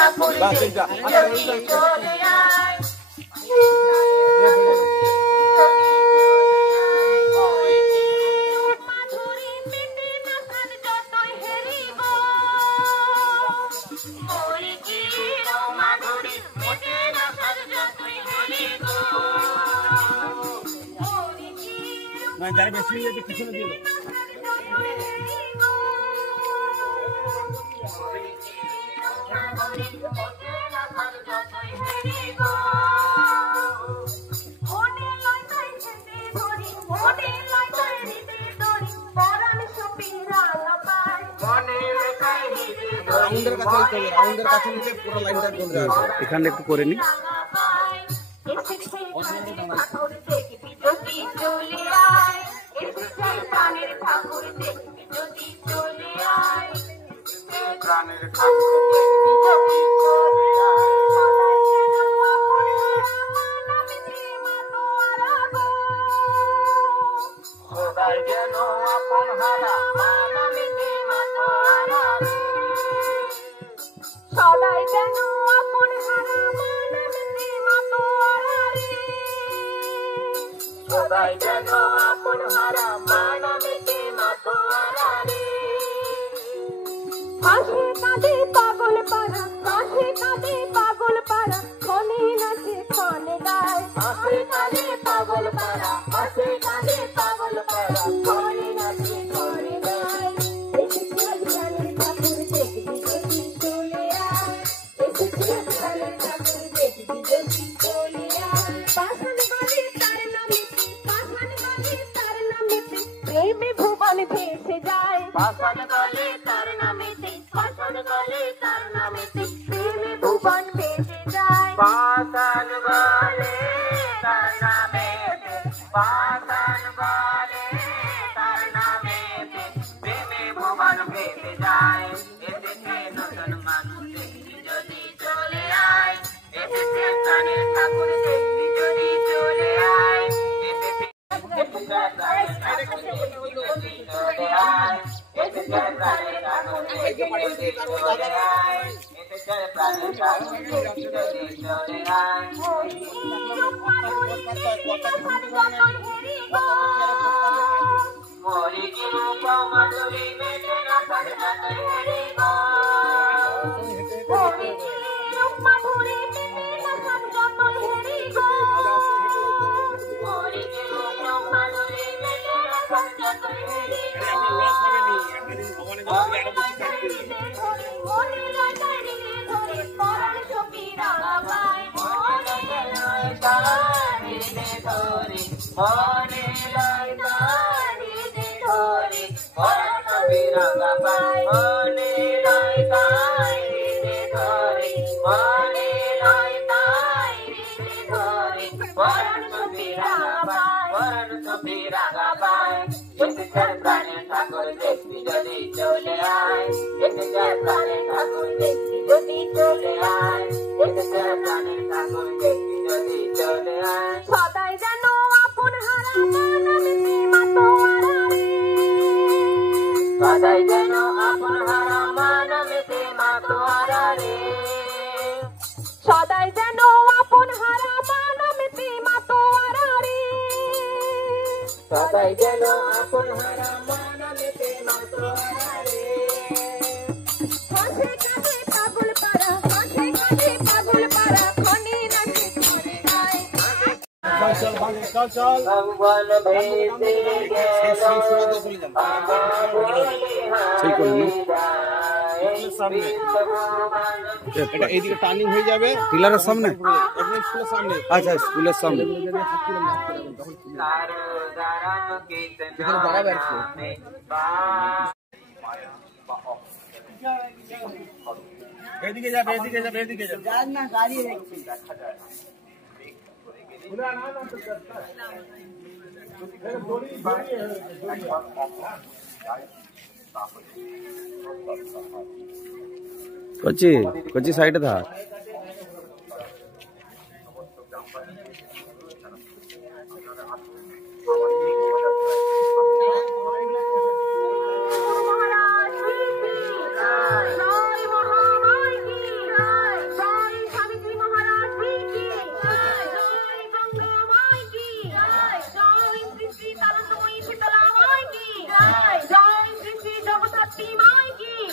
ঠাকুর যদি চলে আয় মাধুরী মেটে নাকাল যতই হেরিব মাধুরী মেটে নাকাল যতই হেরিব না যারা বেশি হয়ে পিছনে দিয়ে দাও এখানে একটু করে নি সদাই যেন আপন হারা মানবী মাতোয়ারি সদাই যেন আপন হারা মানবী মাতোয়ারি হাসি কাঁদে পাগল পারা হাসি কাঁদে পাগল পারা ক্ষণে নাচে ক্ষণে গায় হাসি কাঁদে পাগল পারা হাসি কাঁদে পাগল পারা ক্ষণে নাচে ক্ষণে গায় প্রেমে ভুবন ভেসে যায় পাষাণ গলে তার নামেতে পাষাণ গলে তার নামেতে প্রেমে ভুবন ভেসে যায় পাষাণ গলে তার নামেতে পাষাণ গলে তার নামেতে প্রেমে ভুবন ভেসে যায় এসেছে নতুন মানুষ দেখি যদি চলে আয় এসেছে প্রাণের ঠাকুর দেখি যদি চলে আয় এসেছে ঠাকুর দেখবি যদি চলে আয় প্রাণের ঠাকুর দেখবি যদি চলে আয় প্রাণের ঠাকুর দেখবি যদি চলে আয় সদাই যেন আপন হারা মানবী মাতোয়ারি সদাই যেন আপন হারা মানবী মাতোয়ারি সদাই যেন আপন হারা মানবী মাতোয়ারি সদাই যেন আপন হারা মানবী মাতোয়ারি হাসে কাঁদে পাগল পারা হাসে কাঁদে পাগল পারা ক্ষণে নাচে ক্ষণে গায় চল চল চল ভগবান ভেসে গেল সেই করে এইদিকে টার্নিং হয়ে যাবে পিলারের সামনে স্কুলের সামনে আচ্ছা স্কুলের সামনে এদিকে যাবে এদিকে যাবে এদিকে যাবে না গাড়ি রেখেছি कोची कोची साइड था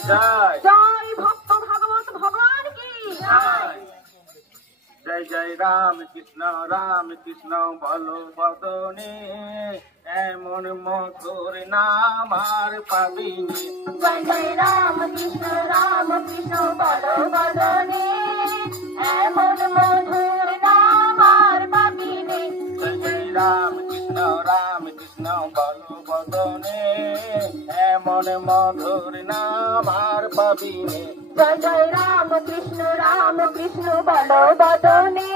জয় জয় ভক্ত ভাগবত ভগবান কি জয় জয় জয় রাম কৃষ্ণ বলো বদনে এমন মধুর নাম আর পাবিনি জয় জয় রাম কৃষ্ণ বলো বদনে এমন মধুর নাম আর পাবিনে জয় জয় রাম কৃষ্ণ বলো বদনে এমন মধুর নাম আর পাবিনি জয় জয় রাম কৃষ্ণ বলো বদনে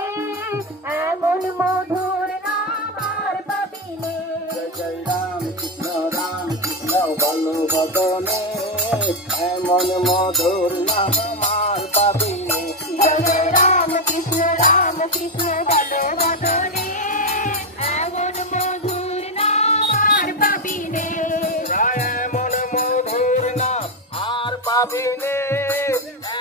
এমন মধুর নাম আর পাবিনে জয় জয় রাম কৃষ্ণ বলো বদনে এমন মধুর নাম আর পাবিনি জয় জয় রাম কৃষ্ণ বলো বদনে এমন মধুর নাম আর পাবিনে এমন মধুর নাম আর পাবিনে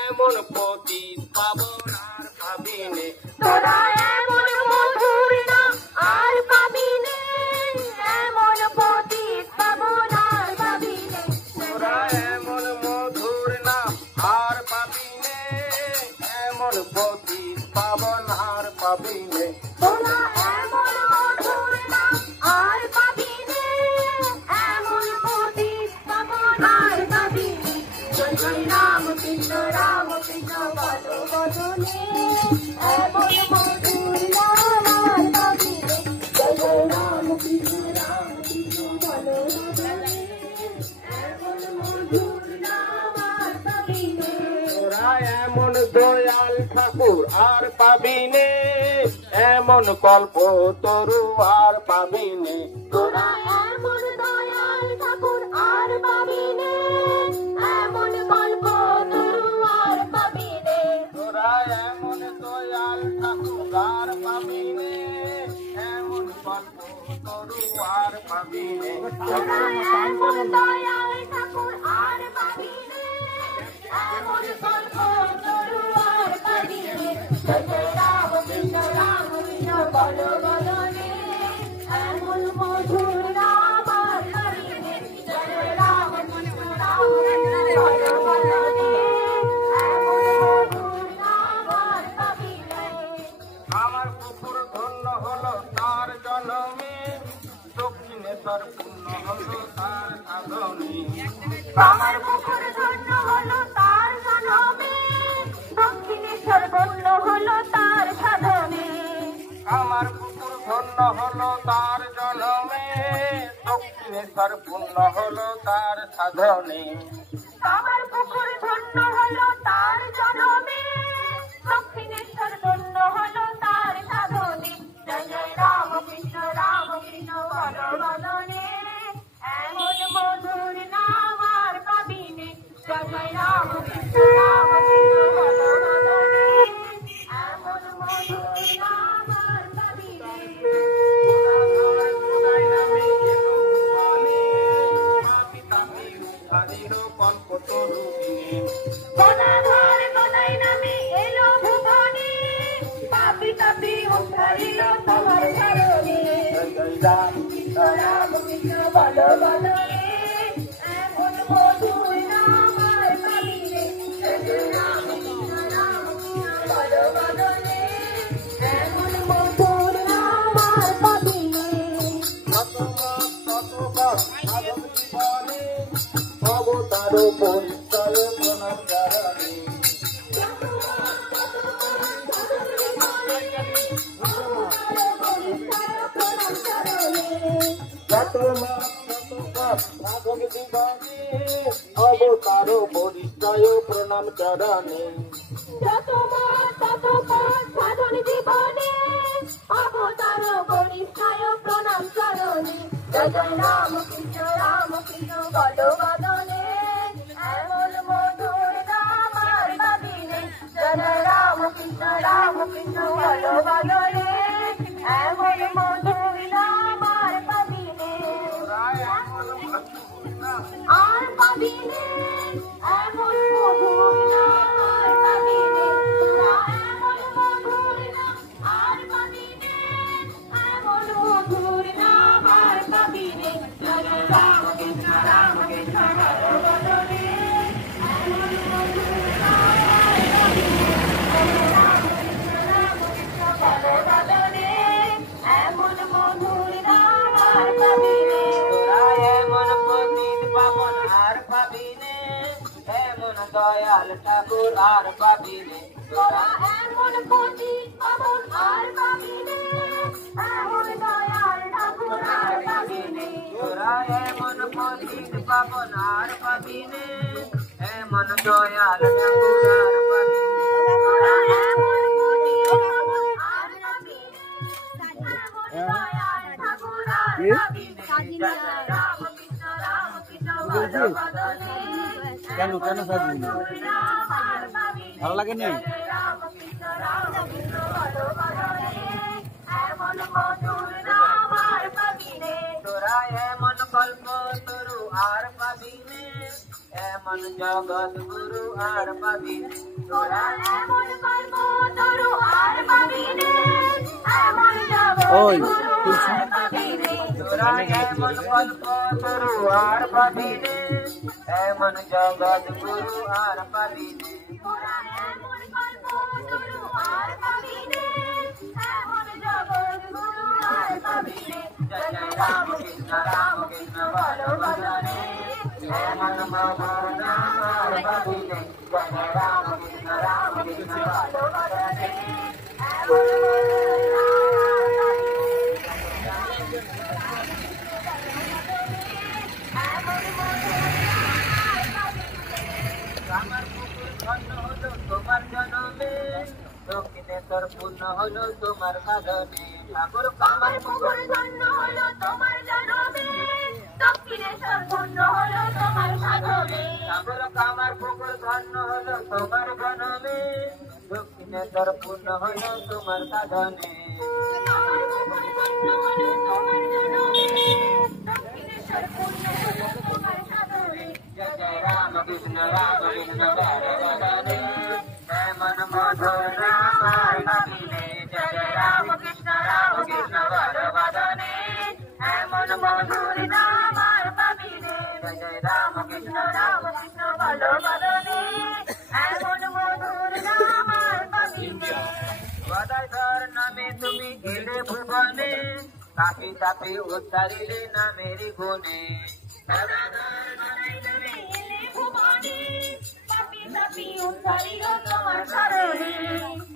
এমন পতি পাবন আর পাবিনে তোরা এমন মধুর নাম আর পাবিনে এমন পতিত পাবন আর পাবিনে তোরা এমন মধুর নাম আর পাবিনে এমন পতি পাবন আর পাবিনে তোরা এমন মধুর নাম আর পাবিনে এমন পতিত পাবন আর পাবিনে জয় জয় রাম কৃষ্ণ বলো বদনে এমন মধুর নাম আর পাবিনে জয় জয় রাম কৃষ্ণ বলো বদনে এমন মধুর নাম আর পাবিনে তোরা এমন দয়াল ঠাকুর আর পাবিনে এমন কল্প তরু আর পাবিনে তোরা এমন দয়াল ঠাকুর আর পাবিনে এমন গল্প তরু আর পাবিনে তোরা এমন দয়াল ঠাকুর আর পাবিনে এমন কল্প তরু আর পাবিনে তোরা এমন দয়াল ঠাকুর আর পাবিনে এমন গল্প তরু আর পাবিনে জয় জয় রাম কৃষ্ণ বলো বদনে এমন মধুর নাম আর পাবিনে জয় জয় রাম কৃষ্ণ বলো বদনে এমন মধুর নাম আর পাবিনে আমার পুকুর ধন্য হলো তার জনমে দক্ষিণেশ্বর পূর্ণ হলো তার সাধনে আমার পুকুর ধন্য হলো তার জনমে দক্ষিণেশ্বর ধন্য হলো তার সাধনে আমার পুকুর ধন্য হলো তার জনমে দক্ষিণেশ্বর পূর্ণ হলো তার সাধনে আমার পুকুর ধন্য হলো তার জনমে দক্ষিণেশ্বর ধন্য হলো তার সাধনে জয় জয় রাম কৃষ্ণ বলো বদনে এমন মধুর নাম আর পাবিনে জয় জয় রাম কৃষ্ণ বলো বদনে এমন মধুর নাম আর পাবিনে গদাধর গদাই নামে এলো ভুবনে পাপি তাপি উদ্ধারিল তোমার চরণে রাম কৃষ্ণ বলো বদনে এমন মধুর নাম আর পাবিনে রাম কৃষ্ণ বলো বদনে এমন মধুর নাম আর পাবিনে অবতার পরিচয় প্রণামী অবতার পরিচয় প্রণাম চরণে যত মাস তত পথ সাধন জীবনে অবতার পরিচয় প্রণাম চরণে জয় জয় রাম কৃষ্ণ বলো বদনে এমন মধুর নাম আর পাবিনে জয় জয় রাম কৃষ্ণ বলো বদনে এমন মধুর নাম আর পাবিনে আর পাবিনে এমন মধুর নাম আর পাবিনে এমন মধুর নাম আর পাবিনে এমন মধুর নাম আর পাবিনে জয় রাম কৃষ্ণ বলো বদনে আর পাবি রে তোরা এমন পতিত পাবন আর পাবি রে এমন দয়াল ঠাকুর আর পাবি রে তোরা এমন পতিত পাবন আর পাবি রে এমন দয়াল ঠাকুর আর পাবি রে তোরা এমন পতিত পাবন আর পাবি রে এমন দয়াল ঠাকুর আর পাবি রে জয় রাম কৃষ্ণ বল বদনে কেন সাজিনি ভালো লাগে নি রাম কৃষ্ণ বল বদনে এমন মধুর নাম আর পাবি রে তোরা এমন কল্প তরু আর পাবি রে এমন জগৎ গুরু আর পাবি রে তোরা এমন কর্ম তরু আর পাবি রে এমন জগৎ ওই, গুরু আর পাবি রে তোরা এমন কল্প তরু আর পাবি রে এমন জগৎ গুরু আর পাবি রে তোরা এমন কর্ম তরু আর পাবি রে এমন জগৎ গুরু আর পাবি রে জয় জয় রাম কৃষ্ণ বল বদনে এমন মধুর নাম আর পাবি রে জয় রাম কৃষ্ণ বল বদনে এমন মধুর নাম আর পাবি রে এমন মধুর নাম আর পাবি রে আমার পুকুর ধন্য হলো তোমার জনমে দক্ষিণেশ্বর পূর্ণ হলো তোমার সাধনে ঠাকুর আমার পুকুর ধন্য হলো তোমার জনমে দক্ষিণেশ্বর পূর্ণ হলো তোমার সাধনে ঠাকুর আমার পুকুর ধন্য হলো তোমার জনমে দক্ষিণেশ্বর পূর্ণ হলো তোমার সাধনে আমার পুকুর ধন্য হলো তোমার জনমে দক্ষিণেশ্বর পূর্ণ হলো তোমার সাধনে জয় জয় রাম কৃষ্ণ বল বদনে এমন মধুর নাম আর পাবি রে জয় জয় রাম কৃষ্ণ বল বদনে এমন মধুর নাম আর পাবি রে জয় জয় রাম কৃষ্ণ বল বদনে এমন মধুর নাম আর পাবি রে গদাধর নামে তুমি এলে ভুবনে তাপি তাপি উদ্ধারিলে নামেরি গুণে গদাধর নামে তুমি এলে ভুবনে পাপি তাপি উদ্ধারিল তোমার শরণে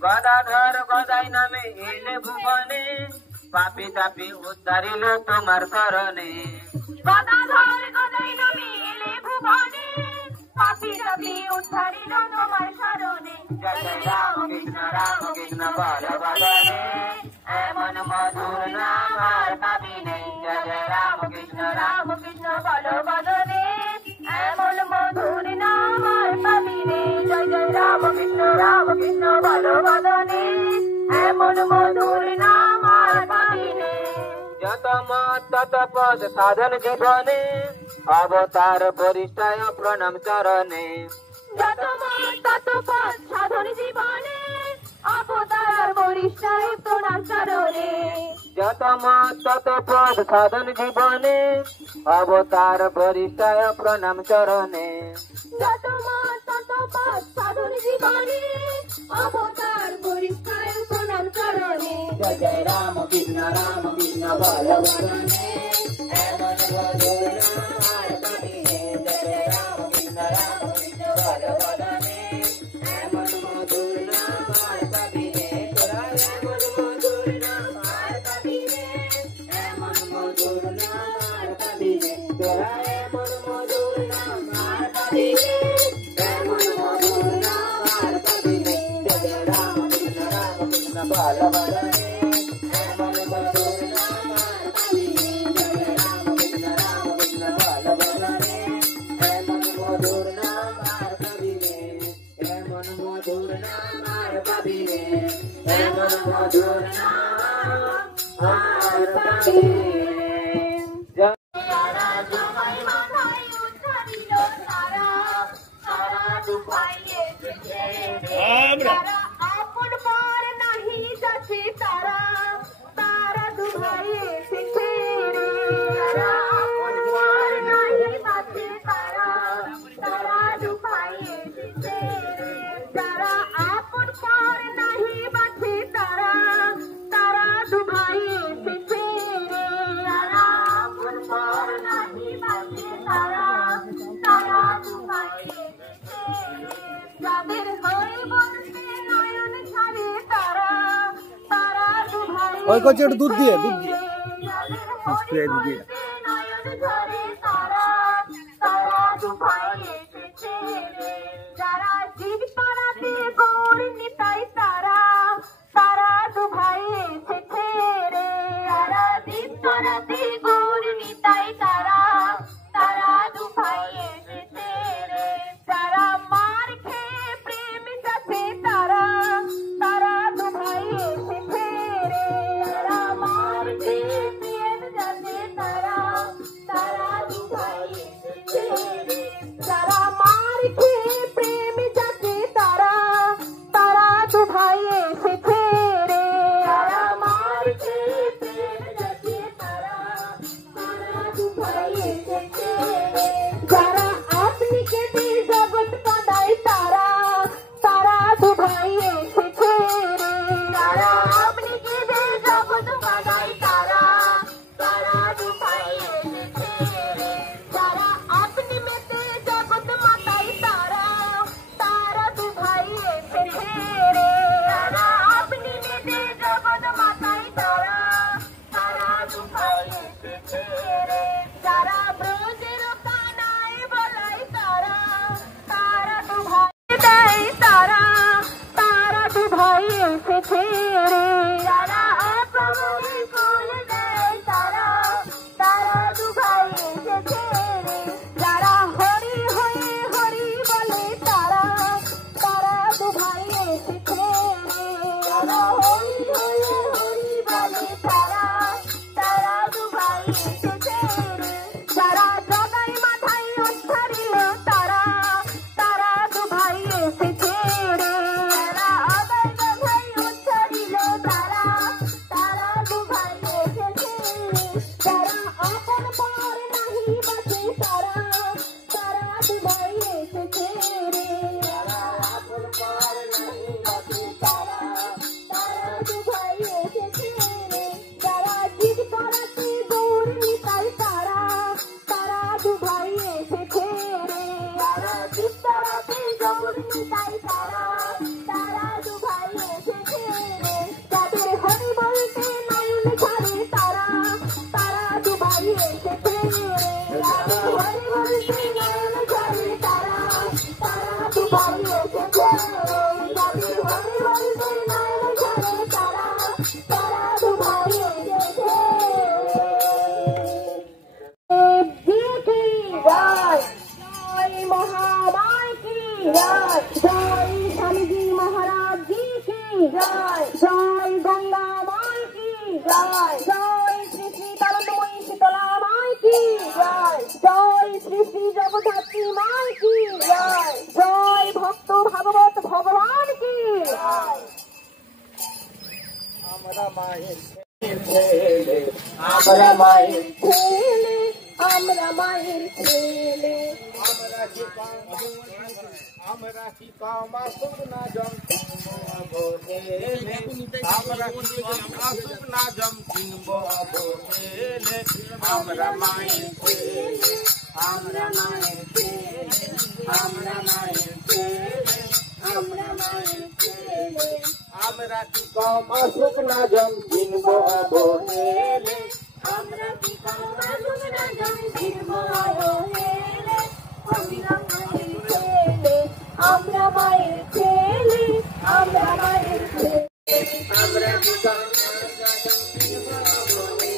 গদাধর গদাই নামে এলে ভুবনে পাপি তাপি উদ্ধারিল তোমার শরণে গদাধর গদাই নামে এলে ভুবনে পাপি তাপি উদ্ধারিল তোমার শরণে জয় জয় রাম কৃষ্ণ বল বদনে এমন মধুর নাম আর পাবি নে জয় জয় রাম কৃষ্ণ বল বদনে এমন মধুর নাম আর পাবি রে জয় জয় রাম কৃষ্ণ বল বদনে এমন মধুর নাম আর পাবি রে যত মত তত পদ সাধন জীবনে অবতার বরিষ্ঠায় প্রণাম চরণে যত মত তত পথ সাধন জীবনে অবতার বরিষ্ঠায় প্রণাম চরণে যত মত তত পদ সাধন জীবনে অবতার বরিষ্ঠায় প্রণাম চরণে যত মত তত পথ সাধন জীবনে অবতার বরিষ্ঠায় প্রণাম চরণে জয় জয় রাম কৃষ্ণ বল বদনে এমন মধুর নাম আর পাবি নে জয় জয় রাম কৃষ্ণ বল বদনে এমন মধুর নাম আর পাবি নে তোরা এমন মধুর নাম আর পাবি নে এমন মধুর নাম আর পাবি নে তোরা এমন মধুর নাম আর পাবি নে এমন মধুর নাম আর পাবি নে জয় জয় রাম কৃষ্ণ বল বদনে এমন মধুর নাম আর পাবি নে জয় জয় রাম কৃষ্ণ বল বদনে এমন মধুর নাম আর পাবি নে এমন মধুর নাম আর পাবি নে এমন মধুর নাম আর পাবি নে তারা সবাই মাথায় উঠারিল তারা তারা ডুবাই এসেছে তারা আপন পর নাহি যাচ্ছে তারা তারা ডুবাই এসেছে রে তারা আপন পর নাহি যাচ্ছে তারা তারা ডুবাই এসেছে রে তারা আপন পর নাহি বাঁচে তারা তারা ডুবাই এসেছে রে ওই করছে একটু দুধ দিয়ে দিয়ে যারা জিদ পাড়াতে গৌর নিতাই তারা তারা দুভাই এসেছে রে। যারা জিদ পাড়াতে গৌর নিতাই তারা তারা দুভাই এসেছে রে। যারা মার খেয়ে প্রেম যাচ্ছে তারা তারা দুভাই এসেছে রে। যারা মার খেয়ে প্রেম যাচ্ছে তারা তারা দুভাই এসেছে রে। যারা মার খেয়ে প্রেম যাচ্ছে তারা তারা দুভাই এসেছে রে। যারা মার খেয়ে প্রেম যাচ্ছে তারা তারা দুভাই এসেছে রে। যারা আপনি কেটে জগৎ কাঁদায় তারা তারা দুভাই এসেছে রে। যারা আপনি কেটে জগৎ কাঁদায় তারা তারা দুভাই এসেছে রে। যারা আপনি মেতে জগৎ মাতাই তারা তারা দুভাই এসেছে রে। যারা আপনি মেতে জগৎ মাতাই তারা তারা দুভাই এসেছে রে। যারা ব্রজের কানায় বলাই তারা তারা দুভাই দেয় তারা তারা দুভাই এসেছে রে। যারা আপনি ফুল দেয় তারা তারা দুভাই এসেছে রে। যারা হরি হয়ে হরি বলে তারা তারা দুভাই এসেছে রে। যারা হরি হয়ে হরি বলে তারা তারা দুভাই এসেছে রে। যারা জগাই মাথায় উচ্চারিল তারা তারা দুভাই এসেছে রে। যারা আগাই মাথায় উচ্চারিল তারা তারা দুভাই এসেছে রে। যারা আপন পর নাহি বাঁচে তারা তারা দুভাই এসেছে রে। যারা আপন পর নাহি বাঁচে তারা তারা দুভাই এসেছে রে। যারা জিদ করাতে গৌর নিতাই তারা তারা দুভাই এসেছে রে। যারা জিদ করাতে গৌর নিতাই তারা তারা দুভাই এসেছে রে। যাদের হরি বলতে নয়ন ঝরে তারা তারা দুভাই এসেছে রে। যাদের হরি বলতে নয়ন ঝরে তারা তারা দুভাই এসেছে রে। যাদের হরি বলতে নয়ন ঝরে তারা তারা দুভাই এসেছে জয় মহামায় কি জয়। জয় স্বামীজি মহারাজ জি কি জয়। জয় গঙ্গা মায় কি জয়। জয় শ্রী শ্রী তারতময়ী শীতলা মায় কি জয়। জয় শ্রী শ্রী জগদ্ধাত্রী মায় কি জয়। জয় ভক্ত ভাগবত ভগবান কি জয়। আমরা মায়ের ছেলে আমরা মায়ের ছেলে আমরা মায়ের ছেলে আমরা কি কামা সুনা জম বোলে আমরা কি কামা সুনা জম বোলে আমরা মায়ের ছেলে আমরা মায়ের ছেলে আমরা মায়ের ছেলে আমরা মায়ের ছেলে আমরা কি কামা সুনা জম বোলে আমরা কি কামা সুনা জম বোলে আমরা মায়ের ছেলে আমরা মায়ের ছেলে আমরা মায়ের ছেলে আমরা কি কামা বোলে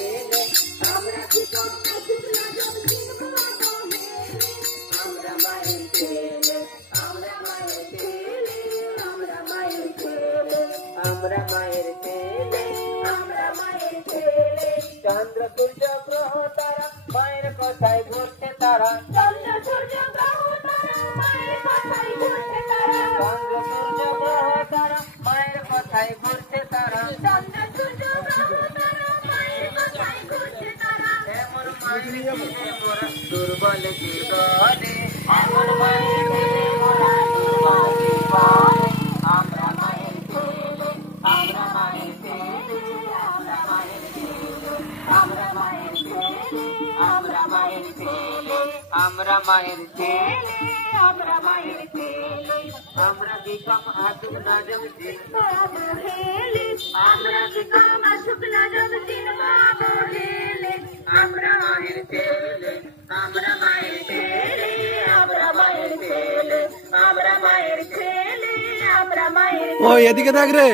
আমরা কি কামা সুনা জম বোলে আমরা মায়ের ছেলে আমরা মায়ের ছেলে আমরা মায়ের ছেলে আমরা মায়ের ছেলে আমরা মায়ের ছেলে চন্দ্র সূর্য গ্রহ তারা মায়ের কথায় ঘুরছে তারা চন্দ্র সূর্য গ্রহ তারা মায়ের কথায় ঘুরছে তারা চন্দ্র সূর্য গ্রহ তারা মায়ের কথায় ঘুরছে তারা চন্দ্র সূর্য গ্রহ তারা মায়ের কথায় ঘুরছে তারা এমন মায়ের ছেলে মোরা দুর্বল জীবনে এমন মায়ের ছেলে মোরা দুর্বল জীবনে আমরা মায়ের ছেলে আমরা মায়ের ছেলে আমরা মায়ের ছেলে আমরা মায়ের ছেলে আমরা মায়ের ছেলে আমরা মায়ের ছেলে আমরা মায়ের ছেলে আমরা কি কাম আসুক না জম আমরা কি কাম আসুক না মায়ের ছেলে আমরা মায়ের ছেলে আমরা মায়ের ছেলে আমরা মায়ের ছেলে আমরা মায়ের ও এদিকে দেখ রে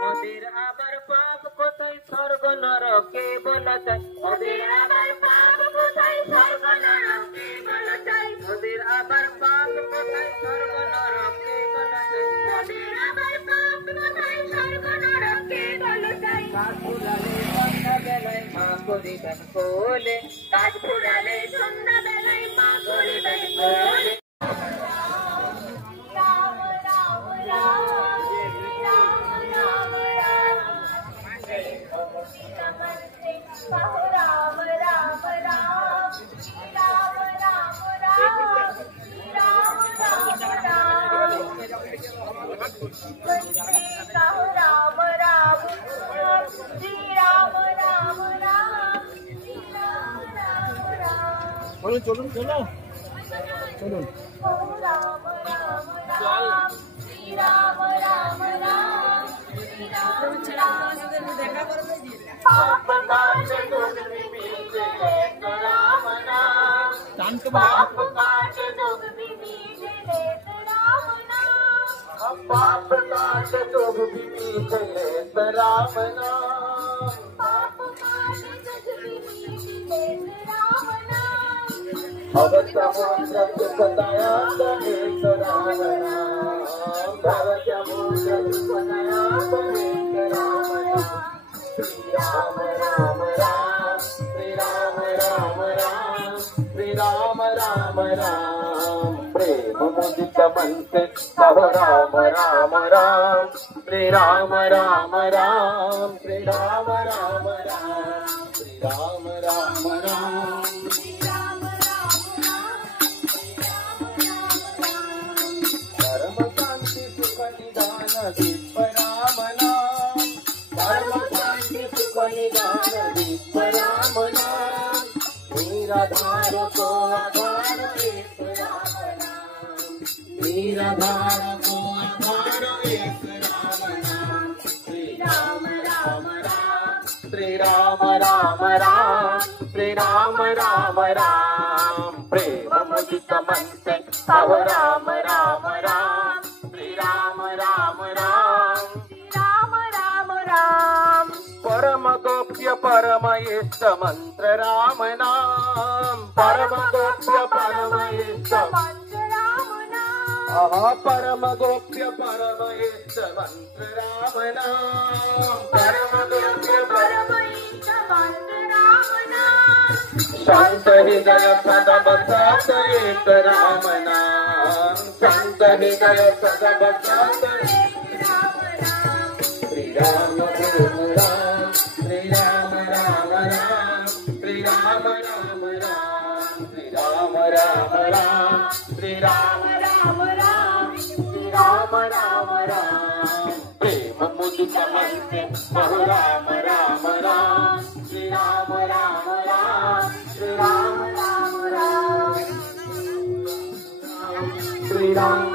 মোদের আবার পাপ কোথায় স্বর্গ নরকে বলা যায় মোদের আবার পাপ কোথায় স্বর্গ নরকে বলা যায় মোদের আবার পাপ কোথায় স্বর্গ নরকে বলা যায় মোদের আবার পাপ কোথায় স্বর্গ নরকে বলা যায় কাজ ফুরালে সন্ধ্যা বেলায় মা করিবেন কোলে কাজ ফুরালে সন্ধ্যা বেলায় মা করিবেন কোলে চলুন চলুন চলুন राम राम राम प्रेम मुदित मनसे कहो राम राम राम श्री राम राम राम श्री राम राम राम श्री राम राम राम परम शांति सुख निदान विश्व राम नाम परम शांति सुख निदान विश्व राम नाम निराधार को आधार एक राम नाम निराधार को आधार एक राम नाम श्री राम राम राम श्री राम राम राम श्री राम राम राम प्रेम मुदित मन से कहो राम राम राम श्री राम राम राम राम राम राम परम गोप्य परम इष्ट मंत्र राम नाम परम गोप्य परम इष्ट मंत्र राम नाम परम गोप्य परम इष्ट मंत्र राम नाम परम गोप्य परम इष्ट मंत्र राम नाम शांत हृदय सदा बसात एक राम नाम शांत हृदय सदा बसात एक राम नाम श्री राम राम श्री राम राम राम श्री राम राम राम श्री राम राम राम श्री राम राम राम श्री राम राम राम प्रेम मुदित मन से कहो राम राम राम श्री राम राम राम श्री राम राम राम श्री राम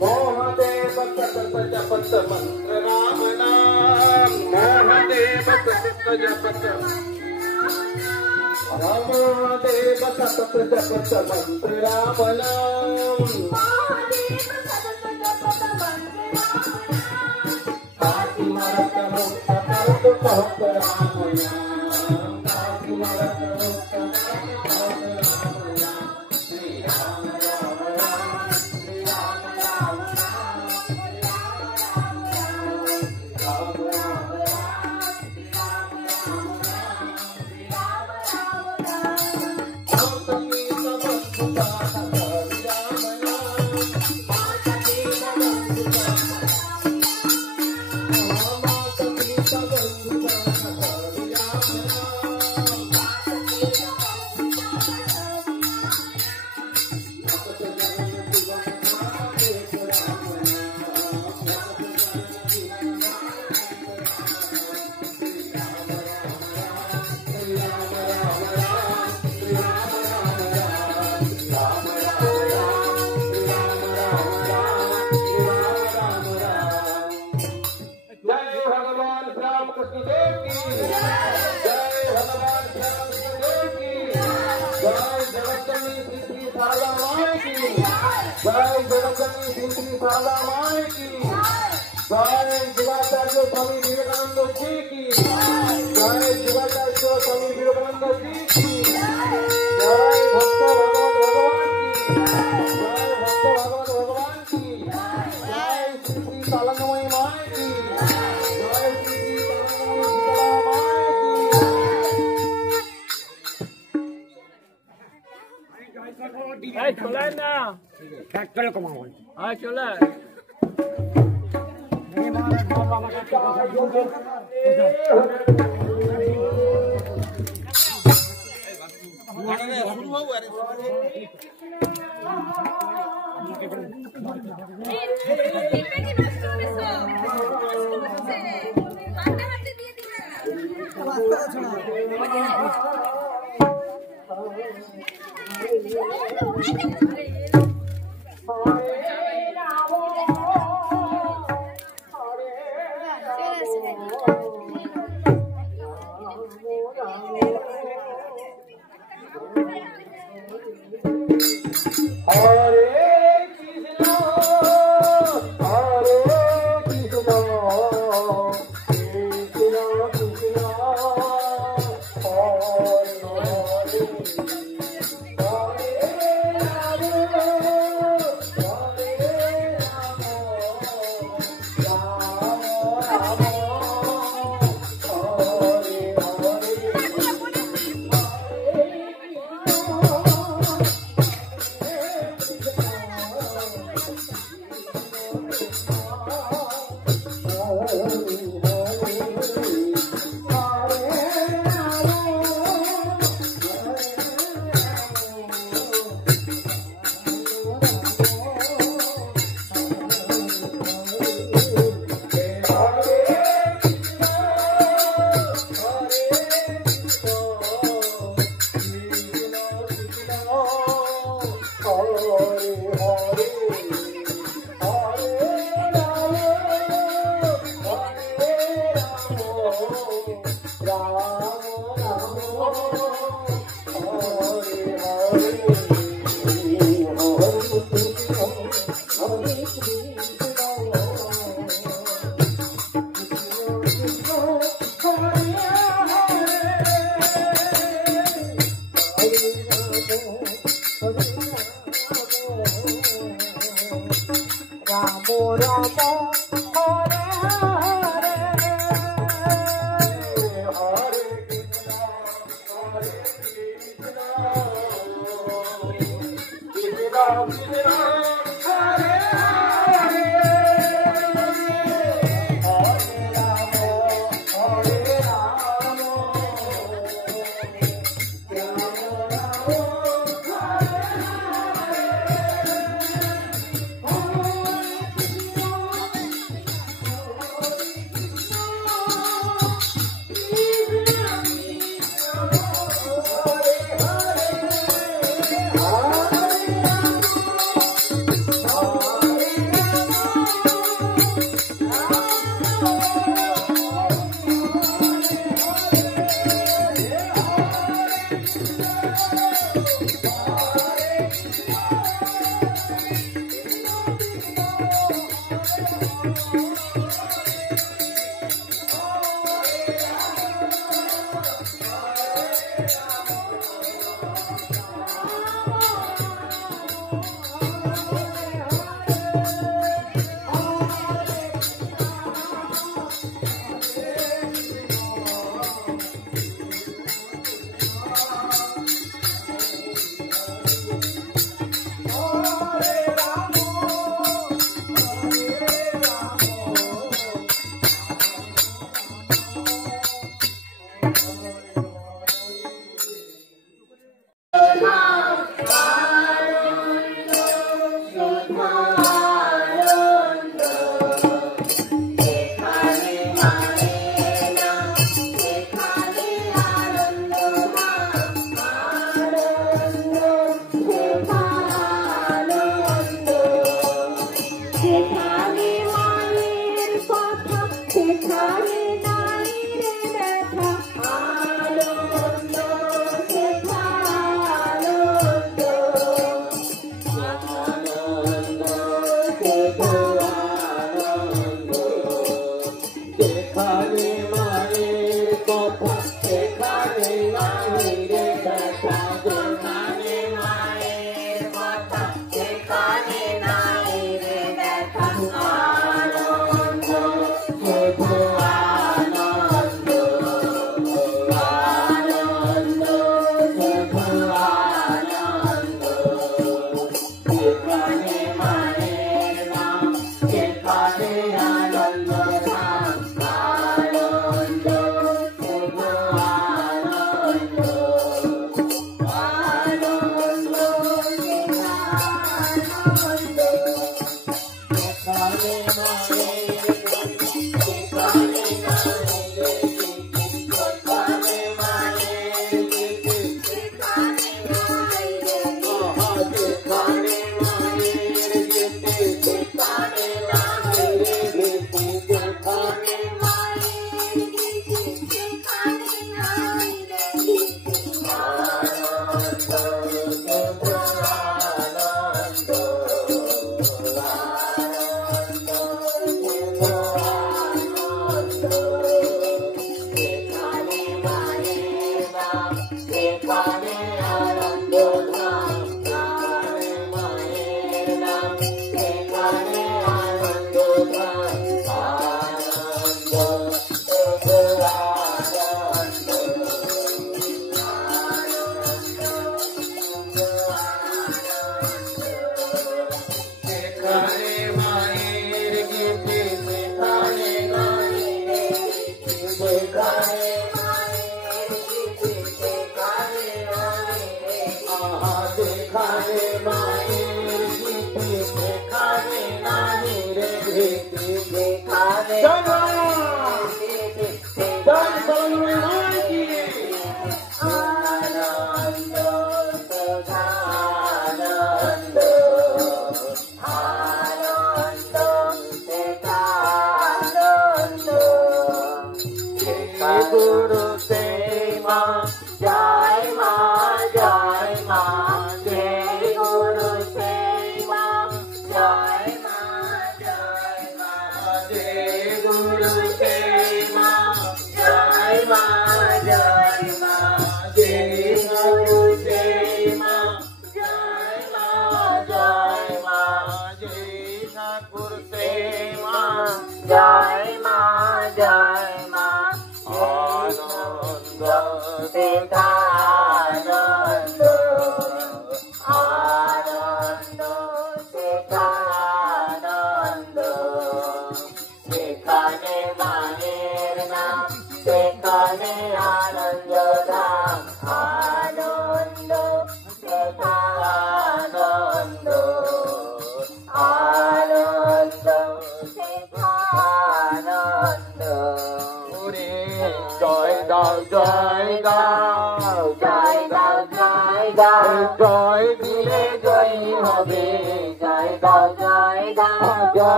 मोहदेव सतत जपत मंत्र राम नाम मोहदेव सतत जपत मोहदेव सतत जपत मंत्र राम नाम काशी मरत मुक्त करत कहत राम नाम काशी मरत मुक्त करत कहत राम नाम श्री राम राम राम श्री राम राम राम राम राम राम জয় জগৎজননী শ্রী শ্রী সারদা মাই কি, জয় যুগাচার্য স্বামী বিবেকানন্দ জি কি, জয় যুগাচার্য স্বামী বিবেকানন্দ জি কি, জয় ভক্ত ভগবত ভগবান কি, জয় ভক্ত ভগবত ভগবান কি, জয় শ্রী শ্রী তালঙ্গময়ী মাই কি, জয় শ্রী শ্রী তালঙ্গময়ী শীতলা মাই কি। চলে না চলে কমাবো চলে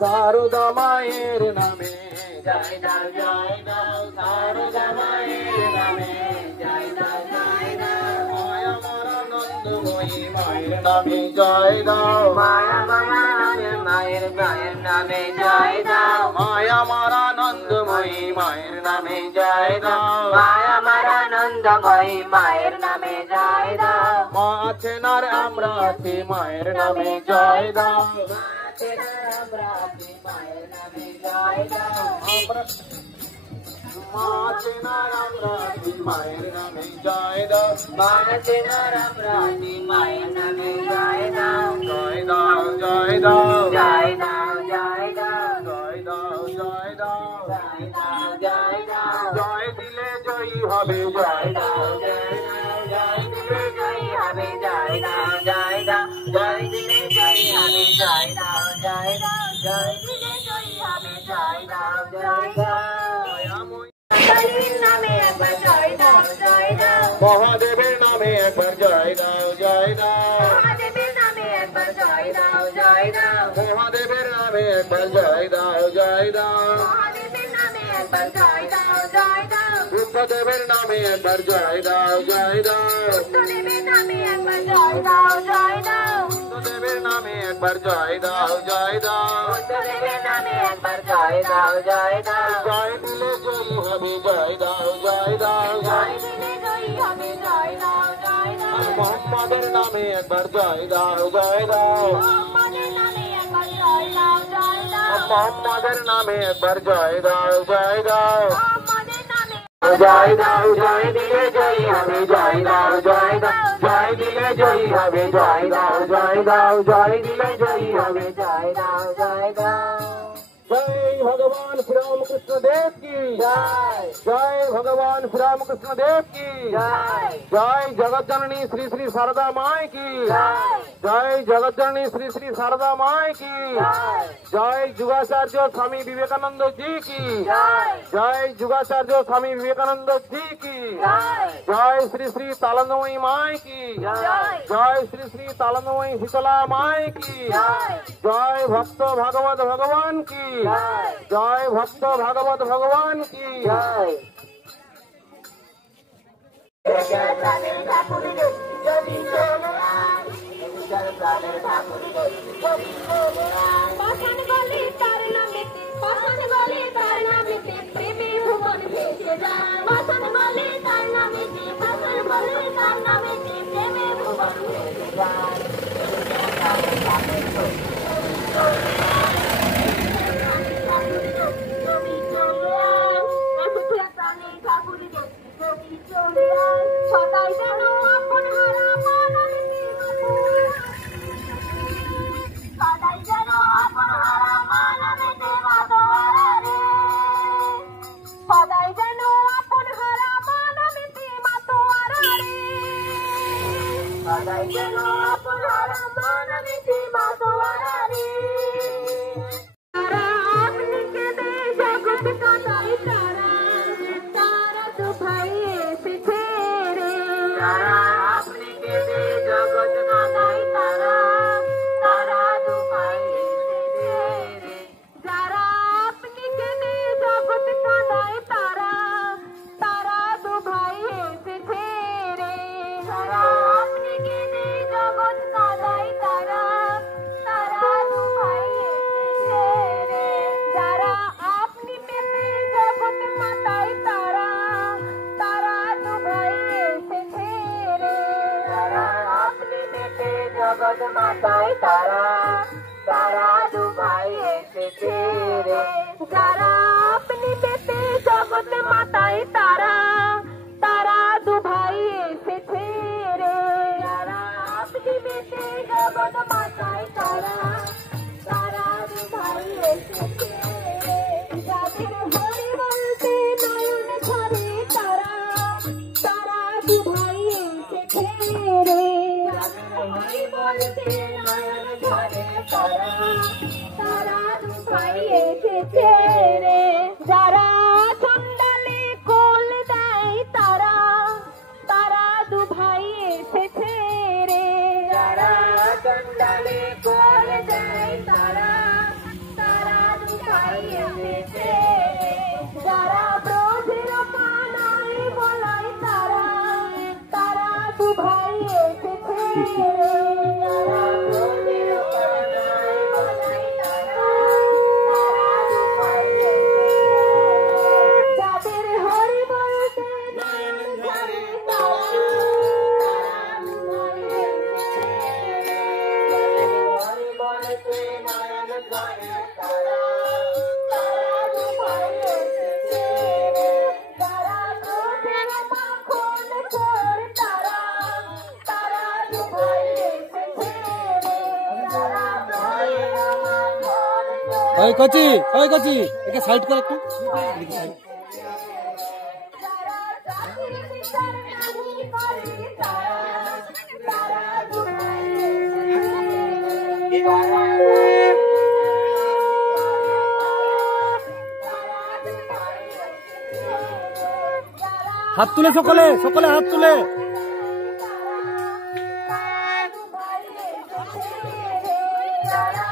সারদা মায়ের নামে জয় দাও জয় দাও, সারদা মায়ের নামে জয় দাও জয় দাও, মায়া মারা নন্দময়ী মায়ের নামে জয় দাও, মায়া মারা মায়ের মায়ের নামে জয় দাও, মায়া মারা নন্দময়ী মায়ের নামে জয় দাও, মায়া মারা নন্দময়ী মায়ের নামে জয় দাও, মা আছেন আর আমরা আছি মায়ের নামে জয় দাও, মায়ের নামে জয় দাও, মায়ের নামে জয় দাও, জয় দাও জয় দাও, জয় দাও জয় দাও, জয় দাও জয় দাও, জয় দাও জয় দাও, জয় দিলে জয়ী হবে জয় দাও জয় দাও, জয় দিলে জয়ী হবে জয় দাও জয় দাও, জয় দিলে জয়ী হবে জয় দাও জয় দাও, জয় দিলে জয়ী হবে জয় দাও জয় দাও, নামে একবার জয় দাও জয় দাও, মহাদেবের নামে একবার জয় দাও জয় দাও, মহাদেবের নামে একবার জয় দাও জয় দাও, মহাদেবের নামে একবার জয় দাও জয় দাও, মহাদেবের নামে একবার জয় দাও জয় দাও, বুদ্ধদেবের নামে একবার জয় দাও জয় দাও, বুদ্ধদেবের নামে একবার জয় দাও জয় দাও, বুদ্ধদেবের নামে একবার জয় দাও জয় দাও, বুদ্ধদেবের নামে একবার জয় দাও জয় দাও, জয় দিলে জয়ী হবে জয় দাও জয় দাও, জয় দিলে জয়ী হবে জয় দাও জয় দাও, মোহাম্মদের নামে একবার জয় দাও জয় দাও, মোহাম্মদের নামে একবার জয় দাও জয় দাও, মোহাম্মদের নামে একবার জয় দাও জয় দাও, মোহাম্মদের নামে জয় দাও, জয় দিলে জয়ী হবে জয় দাও জয় দাও। জয় দিলে জয়ী হবে জয় দাও জয় দাও জয় দিলে জয়ী হবে জয় দাও জয় দাও জয় ভগবান শ্রী রামকৃষ্ণ দেব কি জয় জয় ভগবান শ্রী রামকৃষ্ণ দেব কি জয় জয় জগজ্জননী শ্রী শ্রী শারদা মায় কি জয় জয় জগজ্জননী শ্রী শ্রী শারদা মায় কি জয় জয় যুগাচার্য স্বামী বিবেকানন্দ জি কি জয় জয় যুগাচার্য স্বামী বিবেকানন্দ জি কি জয় জয় শ্রী শ্রী তালন্দময়ী মায় কি জয় জয় শ্রী শ্রী তালন্দময়ী শীতলা মায় কি জয় জয় ভক্ত ভাগবত ভগবান কি জয় জয় ভক্ত ভাগবত ভগবান কি জয় পাষাণ গলে তার নামেতে পাষাণ গলে তার নামেতে প্রেমে ভুবন ভেসে যায় পাষাণ গলে তার নামেতে পাষাণ গলে তার নামেতে প্রেমে ভুবন ভেসে যায় সদাই যেন আপন হারা সদাই যেন আপন হারা মানবেতে মাতোয়ারা রে সদাই যেন আপন হারা মানবেতে মাতোয়ারা রে সদাই যেন আপন হারা মানবেতে মাতোয়ারা রে তারা আপনি কে দে জগৎ কাটাই তারা তারা তো ভাই এসেছে রে তারা আপনি কে দে জগৎ কাটাই তারা তারা তো ভাই এসেছে রে যারা আপনি কে দে জগৎ কাটাই তারা তারা তো ভাই এসেছে রে যারা আপনি কে দে জগৎ কাটাই তারা তারা তো ভাই এসেছে রে যারা আপনি পেতে জগৎ মাতাই তারা তারা তো ভাই এসেছে রে যারা আপনি পেতে জগৎ মাতাই তারা তারা তো ভাই এসেছে রে যারা আপনি পেতে জগৎ মাতাই তারা তারা দু ভাই এসেছে রে যারা আপনি পেতে জগৎ মাতাই তারা তারা দু ভাই এসেছে রে যাদের হরি বলতে নয়ন ঝরে তারা তারা দু ভাই এসেছে রে যাদের হরি বলতে নয়ন ঝরে তারা তারা দু ভাই এসেছে রে যারা চন্ডালে কোল দেয় তারা তারা দু ভাই এসেছে রে যারা চন্ডালে কোল দেয় তারা তারা দু ভাই এসেছে রে যারা ব্রজের পানায় বলাই তারা তারা দু ভাই এসেছে রে যারা ব্রজের পানায় বলাই তারা তারা দু ভাই এসেছে যাদের হরি বলতে নয়ন ঝরে তারা তারা দু ভাই এসেছে যাদের হরি বলতে নয়ন ঝরে তারা তারা দু ভাই এসেছে যারা ব্রজের মাখন চোর তারা তারা দু ভাই এসেছে যারা ব্রজের মাখন চোর ওই কচি একে সাইড কর একটু তারা চাকরি বিচার নাহি করে তারা তারা দু ভাই এসেছে তারা হাত তুলে সকলে হাত তুলে তারা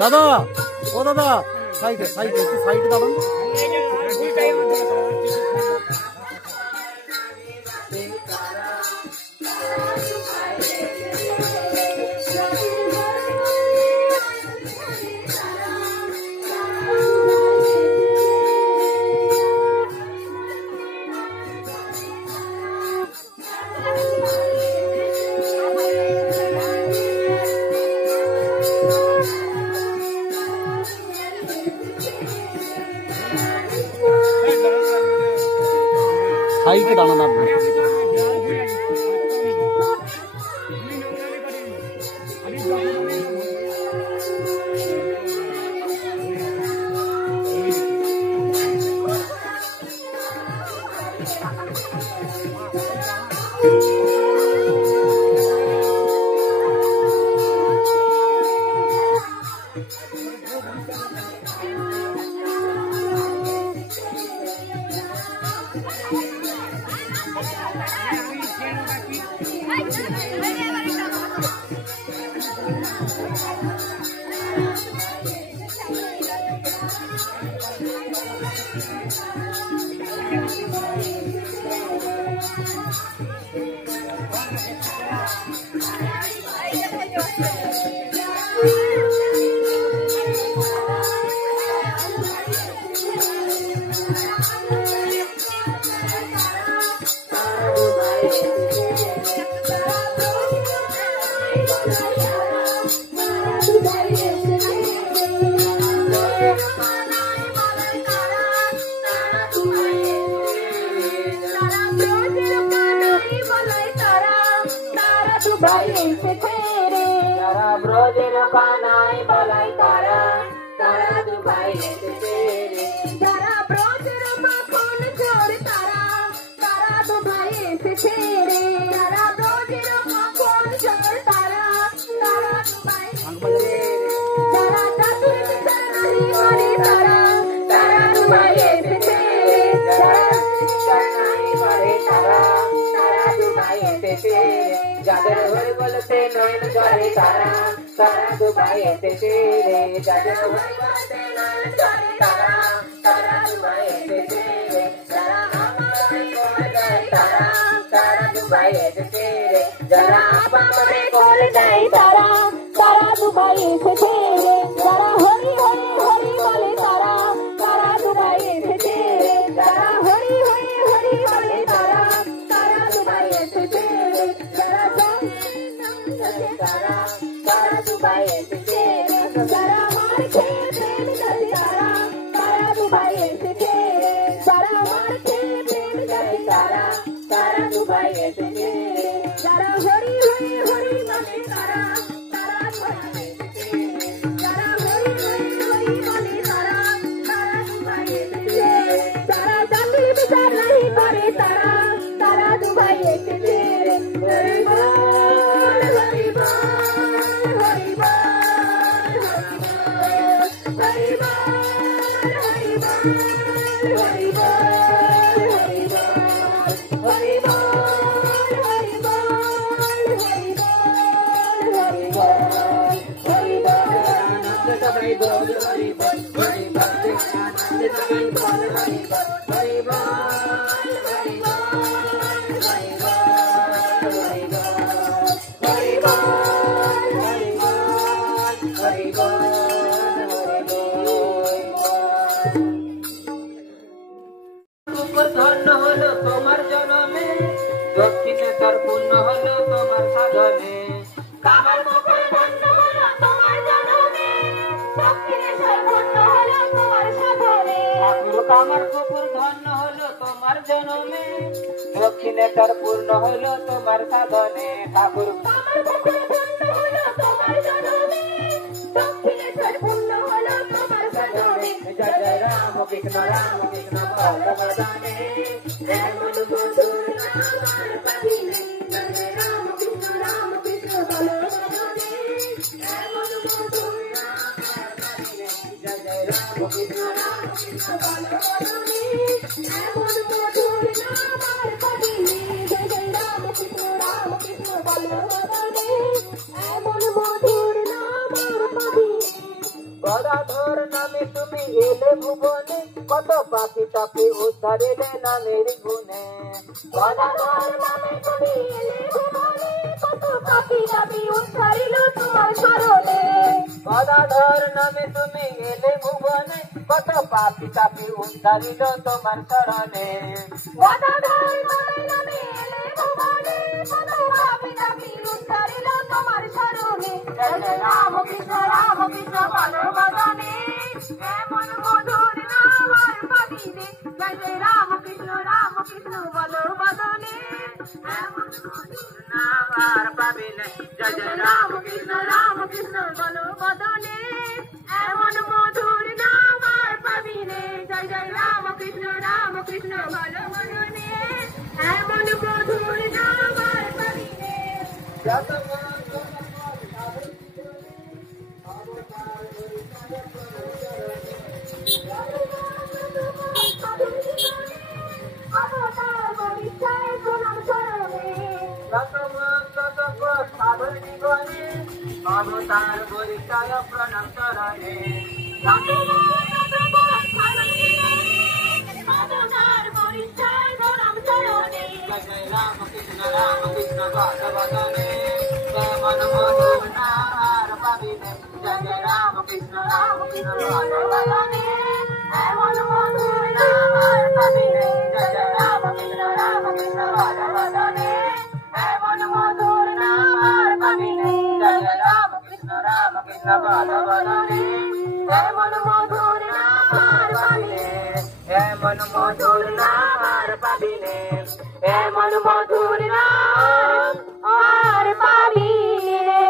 দাদা ও দাদা সাইডে সাইডে একটু সাইডে দাঁড়ান। সাইডে দাঁড়ান আপনি। ব্রজের কানাই বলাই তারা তারা দুবাই এসেছে রে যারা ব্রজের মাখন চোর তারা তারা দুবাই এসেছে রে যারা ব্রজের মাখন চোর তারা তারা দুবাই এসেছে যারা জাতির বিচার নাহি করে তারা তারা দুবাই এসেছে রে যারা বিচার নাহি করে তারা তারা দুবাই এসেছে যাদের হয়ে বলতে নয়ন জলে তারা তারা দুবাই এসেছে রে যাদের হয়ে বলতে নয়ন জলে তারা তারা দুবাই এসেছে রে যারা আমাকে করে দেয় তারা তারা দুবাই এসেছে রে যারা আমাকে করে দেয় তারা তারা দুবাই এসেছে রে যারা হরি হরি হরি বলে তারা তারা দুবাই এসেছে রে যারা হরি হরি হরি বলে তারা তারা দুবাই এসেছে রে যারা তারা তারা দুবাই এসেছে রে যারা আমার খেয়ে প্রেম জাতি তারা তারা দুবাই এসেছে রে যারা আমার খেয়ে প্রেম জাতি তারা তারা দুবাই এসেছে রে যারা হরি হরি হরি বলে তারা তারা দুবাই এসেছে রে যারা হরি হরি হরি বলে তারা তারা দুবাই এসেছে রে যারা জাতির বিচার নাহি করে তারা তারা দুবাই এসেছে রে হরি বল হরি বল হরি বল হরি বল হরি বল হরি বল হরি বল হরি বল হরি বল হরি বল হরি বল আনন্দ সবাই বল হরি বল হরি বল আনন্দ সবাই বল হরি বল হরি বল হরি বল হরি বল হরি বল হরি বল হরি বল হরি বল হরি বল। ধন্য হলো তোমার জনমে দক্ষিণে তার পূর্ণ হলো তোমার সাধনে কামার মুকুল ধন্য হলো তোমার জনমে দক্ষিণে সর্বন্ন হলো তোমার সাধনে ঠাকুর কামার পুকুর ধন্য হলো তোমার জনমে দক্ষিণে তার পূর্ণ হলো তোমার সাধনে ঠাকুর কামার মুকুল ধন্য হলো তোমার জনমে দক্ষিণে সর্বন্ন হলো তোমার সাধনে জয় জয় রাম কৃষ্ণ বলবদনে এমন মধুর নাম পাবিনে জয় জয় রাম কৃষ্ণ বলবদনে এমন মধুর নাম পাবিনে জয় জয় রাম কৃষ্ণ বলবদনে এমন মধুর নাম পাবিনে জয় জয় রাম কৃষ্ণ বলবদনে এমন মধুর নাম পাবিনে গদাধর নামে তুমি এলে ভুবনে কত পাপি তাপি উদ্ধারিলে নামের গুণে গদাধর নামে তুমি এলে ভুবনে কত পাপি তাপি উদ্ধারিল তোমার শরণে গদাধর নামে তুমি এলে ভুবনে কত পাপি তাপি উদ্ধারিল তোমার শরণে গদাধর নামে এলে ভুবনে কত পাপি তাপি উদ্ধারিল তোমার শরণে জয় জয় রাম কৃষ্ণ বলো বদনে এমন মধুর নাম আর পাবিনে জয় জয় রাম কৃষ্ণ বলো বদনে এমন মধুর নাম আর পাবিনে জয় জয় রাম কৃষ্ণ বলো বদনে এমন মধুর নাম আর পাবিনে জয় জয় রাম কৃষ্ণ বলো বদনে এমন মধুর নাম আর পাবিনে অবতার বরিষ্ঠায় প্রণাম চরণে জয় রাম কৃষ্ণ বদনে এমন মধুর নাম পাবিনে জয় জয় রাম কৃষ্ণ বলো বদনে এমন মধুর নাম পাবিনে জয় জয় রাম কৃষ্ণ বলো বদনে এমন মধুর নাম পাবিনে জয় জয় রাম কৃষ্ণ বলো বদনে এমন মধুর নাম পাবিনে এমন মধুর নাম পাবিনে এমন মধুর নাম আর পাবিনে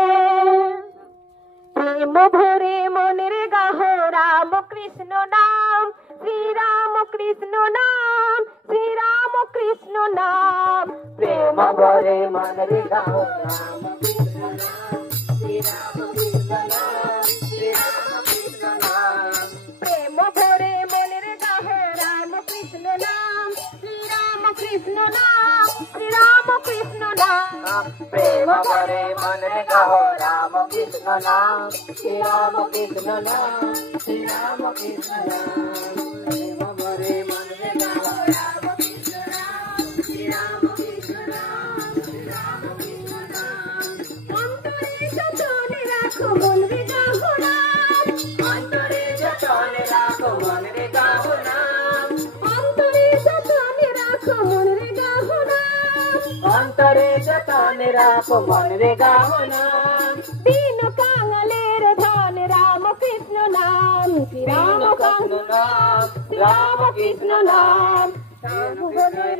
প্রেম ভরে মনের গাহ রাম কৃষ্ণ নাম শ্রীরাম কৃষ্ণ নাম শ্রীরাম কৃষ্ণ নাম প্রেম ভরে মনের গাহ রাম কৃষ্ণ নাম শ্রীরাম কৃষ্ণ নাম শ্রীরাম কৃষ্ণ নাম প্রেম ভরে মনের গাহ রাম কৃষ্ণ নাম শ্রীরাম কৃষ্ণ নাম শ্রীরাম কৃষ্ণ নাম প্রেম ভরে মনের গাহ রাম কৃষ্ণ নাম শ্রীরাম কৃষ্ণ নাম শ্রীরাম কৃষ্ণ নাম প্রেম ভরে মনের গাহ রাম কৃষ্ণ নাম শ্রীরাম কৃষ্ণ নাম শ্রীরাম কৃষ্ণ নাম অন্তরে যতনে রাখো মনের গাহ নাম অন্তরে যতনে রাখো মনের গাহ নাম অন্তরে যতনে রাখো মনের গাহ নাম অন্তরে যতনে রাখো মনের গাহ নাম দীন কাঙালের ধন রাম কৃষ্ণ নাম শ্রীরাম কৃষ্ণ নাম রাম কৃষ্ণ নাম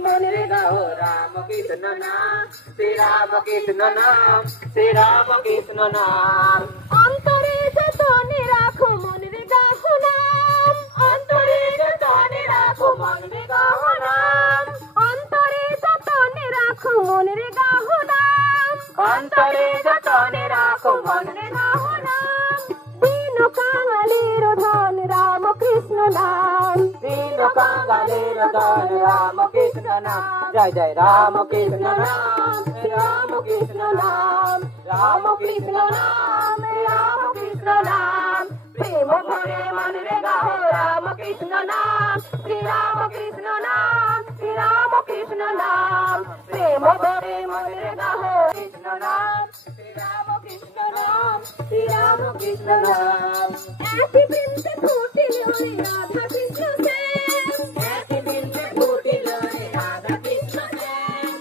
মনের গাহ রাম কৃষ্ণ নাম শ্রীরাম কৃষ্ণ নাম শ্রীরাম কৃষ্ণ নাম অন্তরে যতনে রাখো মনের গাহ নাম অন্তরে যতনে রাখো মনের গাহ নাম অন্তরে যতনে রাখো মনের গাহ নাম অন্তরে যতনে রাখো মনের গাহ নাম দীন কাঙালের ধন রাম কৃষ্ণ নাম দীন কাঙালের ধন রাম কৃষ্ণ নাম জয় জয় রাম কৃষ্ণ নাম রাম কৃষ্ণ নাম রাম কৃষ্ণ নাম রাম কৃষ্ণ নাম প্রেম ভরে মনের গাহ রাম কৃষ্ণ নাম শ্রীরাম কৃষ্ণ নাম শ্রীরাম কৃষ্ণ নাম প্রেম ভরে মনের গাহ কৃষ্ণ নাম শ্রীরাম কৃষ্ণ নাম শ্রীরাম কৃষ্ণ নাম একই বৃন্দে ফুটিল রে রাধা কৃষ্ণ শ্যাম একই বৃন্দে ফুটিল রে রাধা কৃষ্ণ শ্যাম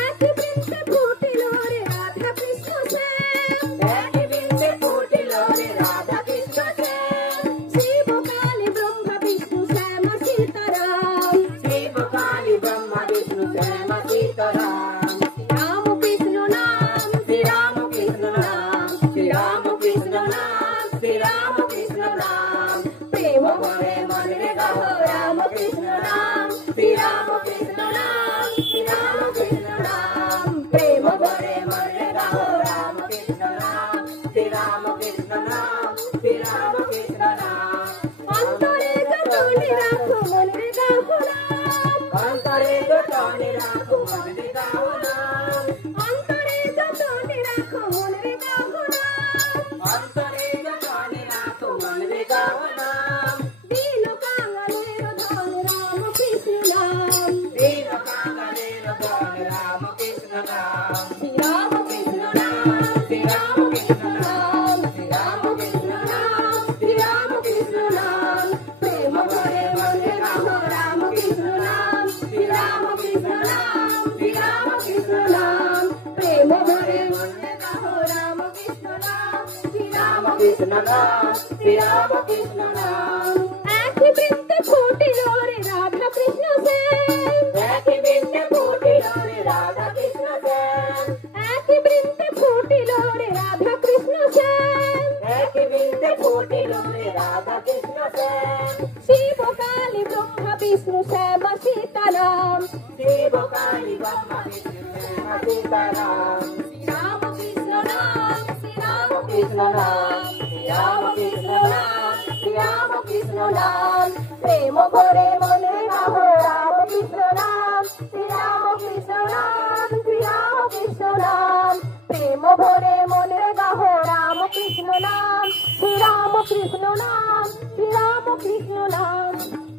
একই বৃন্দে ফুটিল রে রাধা কৃষ্ণ শ্যাম একই বৃন্দে ফুটিল রে রাধা কৃষ্ণ শ্যাম শিব কালী ব্রহ্মা বিষ্ণু শ্যাম সীতারাম শিব কালী ব্রহ্মা বিষ্ণু শ্যাম সীতারাম রাম কৃষ্ণ নাম শ্রীরাম কৃষ্ণ নাম শ্রীরাম কৃষ্ণ নাম শ্রীরাম কৃষ্ণ নাম প্রেম ভরে মনের গাহ রাম কৃষ্ণ নাম শ্রীরাম কৃষ্ণ নাম শ্রীরাম কৃষ্ণ নাম প্রেম ভরে মনের গাহ রাম কৃষ্ণ নাম শ্রীরাম কৃষ্ণ নাম শ্রীরাম কৃষ্ণ নাম অন্তরে যতনে রাখো মনের গাহ নাম অন্তরে যতনে রাখো মনের গাহ নাম অন্তরে যতনে রাখো মনের গাহ নাম অন্তরে যতনে রাখো মনের গাহ Krishna Nam, Shri Rama Krishna Nam. ऐसी बिंद फूटी लोरे राधा कृष्ण से, ऐसी बिंद फूटी लोरे राधा कृष्ण से, ऐसी बिंद फूटी लोरे राधा कृष्ण से, ऐसी बिंद फूटी लोरे राधा कृष्ण से. शिव काली ब्रह्मा विष्णु श्याम सीताराम, शिव काली ब्रह्मा विष्णु श्याम सीताराम. राम कृष्ण नाम, श्री राम कृष्ण नाम, श्री राम कृष्ण नाम, श्री राम कृष्ण नाम. प्रेम भरे मने गाहो राम कृष्ण नाम, श्री राम कृष्ण नाम, श्री राम कृष्ण नाम. प्रेम भरे मने गाहो राम कृष्ण नाम, श्री राम कृष्ण नाम, श्री राम कृष्ण नाम.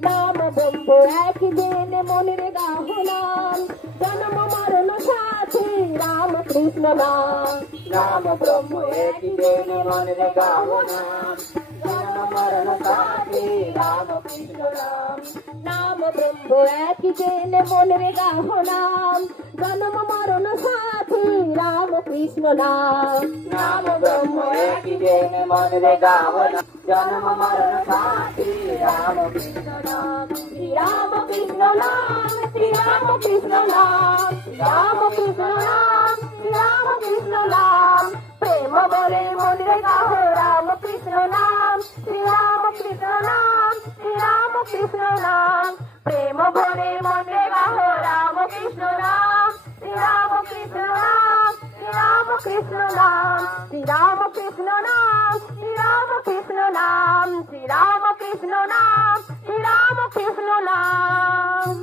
नाम बंधु एक दिन मने गाहो नाम, जन्म मरण साथी राम कृष्ण नाम. नाम ब्रह्म एक देव मन रे गावो नाम, जन्म मरण साथी राम कृष्ण नाम. नाम ब्रह्म एक दिन मन रे गाहो नाम, जन्म मरण साथी राम कृष्ण नाम. नाम ब्रह्म एक देव मन रे गावो नाम, जन्म मरण साथी राम कृष्ण नाम. श्री राम कृष्ण नाम, श्री राम कृष्ण नाम, श्री राम कृष्ण नाम, श्री राम कृष्ण नाम. प्रेम भरे मन रे गाहो राम कृष्ण नाम, श्री राम कृष्ण नाम, श्री राम कृष्ण नाम. प्रेम भरे मन रे गाहो राम कृष्ण नाम, श्री राम कृष्ण नाम, श्री राम कृष्ण नाम. श्री राम कृष्ण नाम, श्री राम कृष्ण नाम, श्री राम कृष्ण नाम, श्री राम कृष्ण नाम.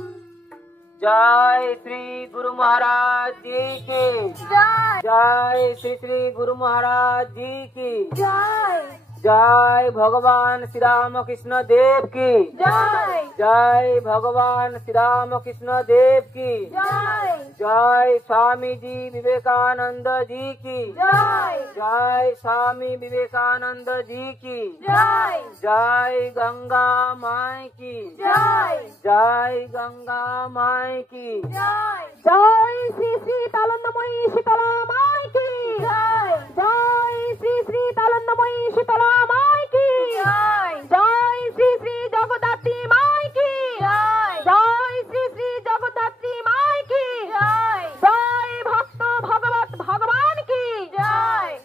जय श्री गुरु महाराज जी की जय जय, श्री श्री गुरु महाराज जी की जय जय. भगवान श्री राम कृष्ण देव की जय जय. भगवान श्री राम कृष्ण देव की जय जय. स्वामी जी विवेकानंद जी की जय जय. स्वामी विवेकानंद जी की जय जय. गंगा माई की जय जय. गंगा माई की जय. जय श्री श्री तालंदमयी शीतला माई की जय. जय श्री श्री तालंदमयी शीतला माई की जय. जय श्री श्री जगदात्री माई की जय. जय श्री श्री जगदात्री माई की जय. जय भक्त भगवत भगवान की जय.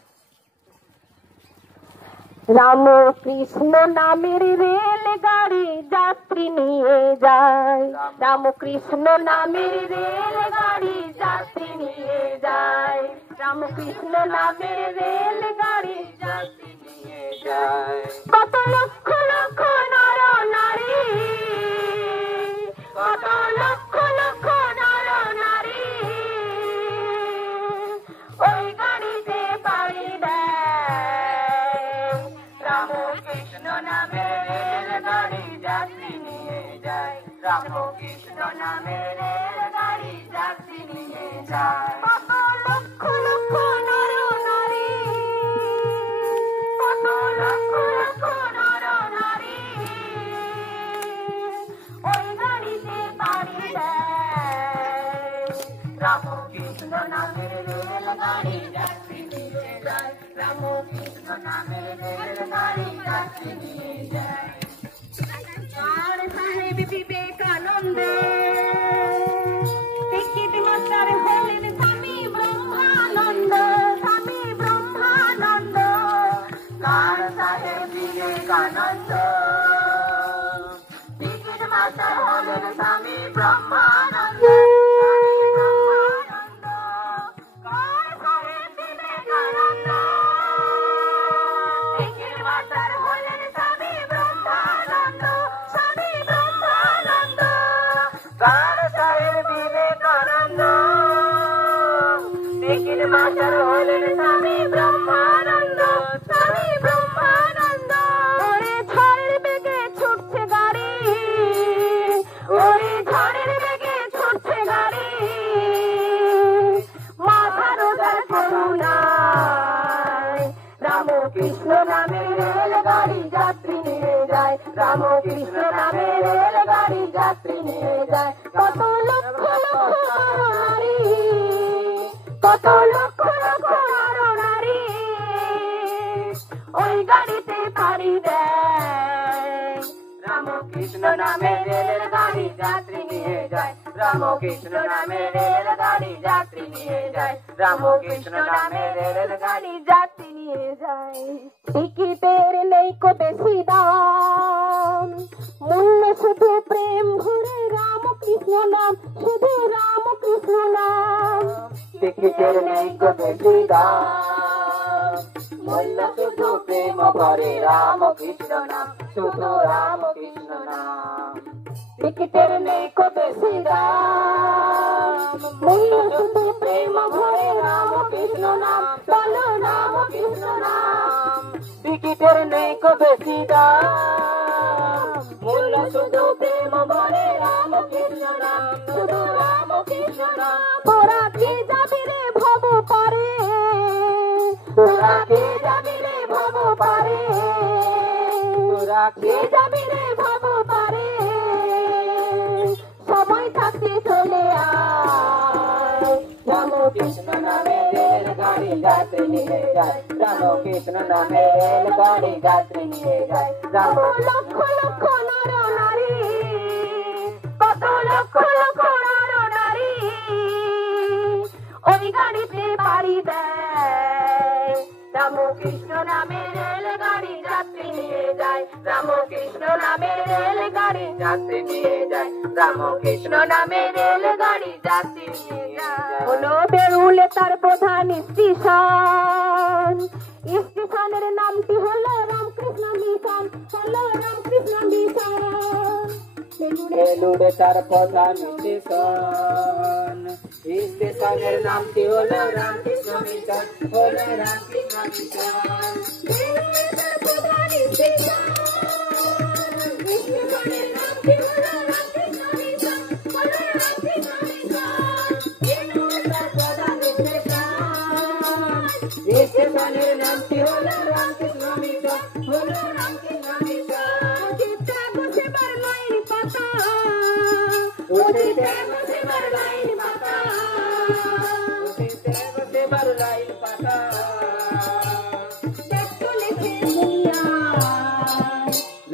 রাম কৃষ্ণ নামের রেলগাড়ি যাত্রী নিয়ে যায়, রাম কৃষ্ণ নামের রেলগাড়ি যাত্রী নিয়ে যায়, রাম কৃষ্ণ নামের রেলগাড়ি যাত্রী নিয়ে যায়. কত লক্ষ লক্ষ নর নারী, কত লক্ষ লক্ষ নর নারী ওই গাড়িতে পাড়ি দেয়. রাম কৃষ্ণ নামের রেলগাড়ি যাত্রী নিয়ে যায়, রাম কৃষ্ণ নামের রেলগাড়ি যাত্রী নিয়ে যায়. কত লক্ষ লক্ষ নর নারী, কত লক্ষ লক্ষ নর নারী ওই গাড়িতে পাড়ি দেয়. রাম কৃষ্ণ নামের রেলগাড়ি যাত্রী নিয়ে যায়, রাম কৃষ্ণ নামের রেলগাড়ি যাত্রী নিয়ে যায়. আর সাহেব বিবেকানন্দ টিকিট মাস্টার হলেন স্বামী ব্রহ্মানন্দ, স্বামী ব্রহ্মানন্দ. কার সাহেব বিবেকানন্দ টিকিট মাস্টার হলেন স্বামী ব্রহ্মানন্দ. কার সাহেব বিবেকানন্দ টিকিট মাস্টার হলেন স্বামী ব্রহ্মানন্দ, স্বামী ব্রহ্মানন্দ. কার সাহেব বিবেকানন্দ টিকিট মাস্টার হলেন স্বামী ব্রহ্মানন্দ, স্বামী ব্রহ্মানন্দ. ওরে ঝড়ের বেগে ছুটছে গাড়ি, ওরে ঝড়ের বেগে ছুটছে গাড়ি, মাথার ওটার করুণা কৃষ্ণ নামে রেলগাড়ি যাত্রী নিয়ে যায়, রাম কৃষ্ণ নামে রেলগাড়ি যাত্রী নিয়ে যায়। কত লক্ষ লক্ষ নারী, কত লক্ষ লক্ষ নারী ওই গাড়িতে পাড়ি দেয়। রাম কৃষ্ণ নামে রেলগাড়ি যাত্রী নিয়ে যায়, রাম কৃষ্ণ নামে রেলগাড়ি যাত্রী নিয়ে যায়, রাম কৃষ্ণ নামে রেলগাড়ি যাত্রী নিয়ে যায়। টিকিটের নেই কো বেশি দাম, মূল্য শুধু প্রেম ভরে রাম কৃষ্ণ নাম, শুধু রাম কৃষ্ণ নাম। টিকিটের নেই কো বেশি দাম, মূল্য শুধু প্রেম ভরে রাম কৃষ্ণ নাম, শুধু রাম কৃষ্ণ নাম। টিকিটের নেই কো বেশি দাম, মূল্য শুধু প্রেম ভরে রাম কৃষ্ণ নাম, বলো রাম কৃষ্ণ নাম। টিকিটের নেই কো বেশি দাম, মূল্য শুধু প্রেম ভরে রাম কৃষ্ণ নাম, শুধু রাম কৃষ্ণ নাম। তোরা কি যাবি রে ভব পারে, তোরা কে যাবি রে ভব পারে, তোরা কে কে যাবি রে ভব পারে। সময় থাকতে চলে আয়, রাম কৃষ্ণ নামে রেলগাড়ি যাত্রী নিয়ে যায়, রাম কৃষ্ণ নামে রেলগাড়ি যাত্রী নিয়ে যায়, রাম কত লক্ষ লক্ষ নর নারী, কত লক্ষ লক্ষ নর নারী ওই গাড়িতে পাড়ি দেয়। রাম কৃষ্ণ নামে রেলগাড়ি যাত্রী নিয়ে যায়, রাম কৃষ্ণ নামে রেলগাড়ি যাত্রী নিয়ে যায়, রাম কৃষ্ণ নামে রেলগাড়ি যাত্রী নিয়ে যায়। হলো বেরুলে তার প্রধান স্টেশন, স্টেশনের নামটি হলো রামকৃষ্ণ মিশন, হলো রামকৃষ্ণ মিশন। বেলুড়ে তার প্রধান স্টেশন, স্টেশনের নামটি হলো রামকৃষ্ণ মিশন, হলো রামকৃষ্ণ মিশন। বেরুলে তার প্রধান স্টেশন, স্টেশনের নামটি হলো রামকৃষ্ণ মিশন, হলো রামকৃষ্ণ মিশন। বেরুলে তার প্রধান স্টেশন, স্টেশনের নামটি হলো রামকৃষ্ণ মিশন, হলো রামকৃষ্ণ মিশন। অতীতে বসেবার লাইন পাতা, অতীতে বসেবার লাইন পাতা, অতীতে বসেবার লাইন পাতা, দেখ চলেছে দুনিয়ায়।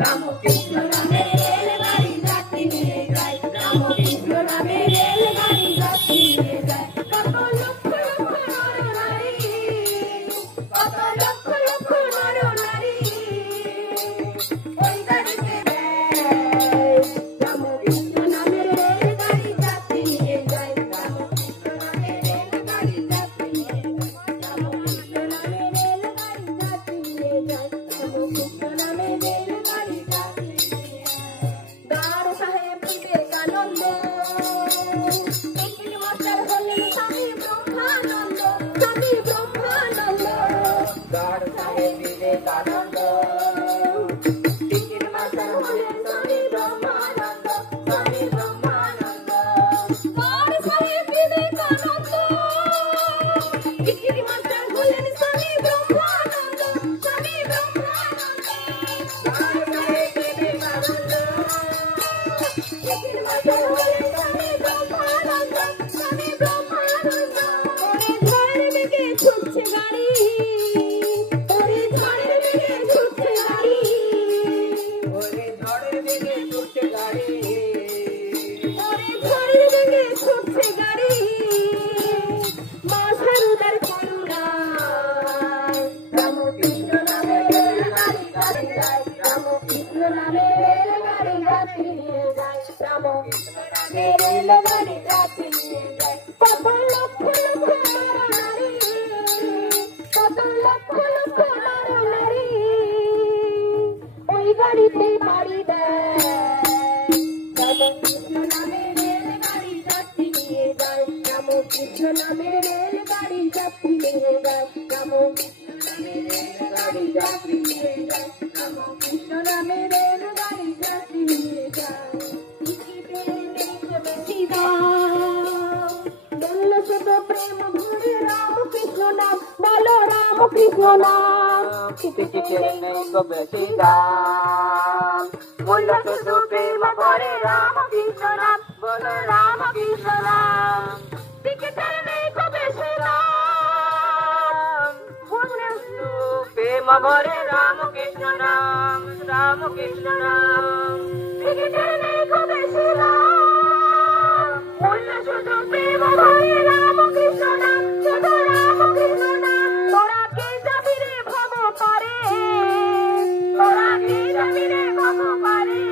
রামকৃষ্ণ নামে রেলগাড়ি যাত্রী নিয়ে যায়, রামকৃষ্ণ নামে রেলগাড়ি যাত্রী নিয়ে যায়। কত লক্ষ লক্ষ নর নারী, কত লক্ষ লক্ষ নর নারী ওই গাড়িতে দেয়। রামকৃষ্ণ নামে রেলগাড়ি যাত্রী নিয়ে যায়, রামকৃষ্ণ নামে রেলগাড়ি যাত্রী নিয়ে যায়, রামকৃষ্ণ নামে রেলগাড়ি যাত্রী নিয়ে যায়, রামকৃষ্ণ নামে রেলগাড়ি যাত্রী নিয়ে যায়। দার সাহেব বিবেকানন্দ, টিকিট মাস্টার হলেন স্বামী ব্রহ্মানন্দ, স্বামী ব্রহ্মানন্দ। দার সাহেব বিবেকানন্দ, টিকিট মাস্টার হলেন স্বামী ব্রহ্মানন্দ, স্বামী ব্রহ্মানন্দ। দার সাহেব বিবেকানন্দ, টিকিট মাস্টার হলেন স্বামী ব্রহ্মানন্দ, স্বামী ব্রহ্মানন্দ। দার সাহেব বিবেকানন্দ, টিকিট মাস্টার হলেন স্বামী ব্রহ্মানন্দ, স্বামী ব্রহ্মানন্দ। ওরে ঝড়ের বেগে ছুটছে গাড়ি, ওরে ঝড়ের বেগে ছুটছে গাড়ি, ওরে ঝড়ের বেগে ছুটছে গাড়ি, ওরে ঝড়ের বেগে ছুটছে গাড়ি। মা সারদার করুণায় রামকৃষ্ণ নামে রেলগাড়ি যাত্রী যায়, রামকৃষ্ণ নামে রেলগাড়ি যাত্রী নিয়ে যায়, রামকৃষ্ণ নামে রেলগাড়ি যাত্রী নিয়ে যায়। কত লক্ষ লক্ষ নর নারী, কত লক্ষ লক্ষ নর নারী ওই গাড়িতে পাড়ি দেয়। রামকৃষ্ণ নামে রেলগাড়ি যাত্রী নিয়ে যায়, রামকৃষ্ণ নামে রেলগাড়ি যাত্রী নিয়ে যায়, রামকৃষ্ণ নামে রেলগাড়ি যাত্রী নিয়ে যায়, রামকৃষ্ণ নামে রেলগাড়ি যাত্রী নিয়ে যায়। টিকিটের নেই তো বেশি দাম, মূল্য শুধু প্রেম ভরে রামকৃষ্ণ নাম, বলো রামকৃষ্ণ নাম। টিকিটের নেই তো বেশি দাম মূল্য শুধু প্রেম করে রাম কৃষ্ণ নাম বলো রাম কৃষ্ণ নাম টিকিটের নেই তো বেশি দাম মূল্য শুধু প্রেম করে রাম কৃষ্ণ নাম টিকিটের নেই তো বেশি দাম মূল্য শুধু প্রেম করে রাম কৃষ্ণ নাম শুধু রাম কৃষ্ণ নাম তোরা কে যাবি রে ভব পারে তোরা কে যাবি রে ভব পারে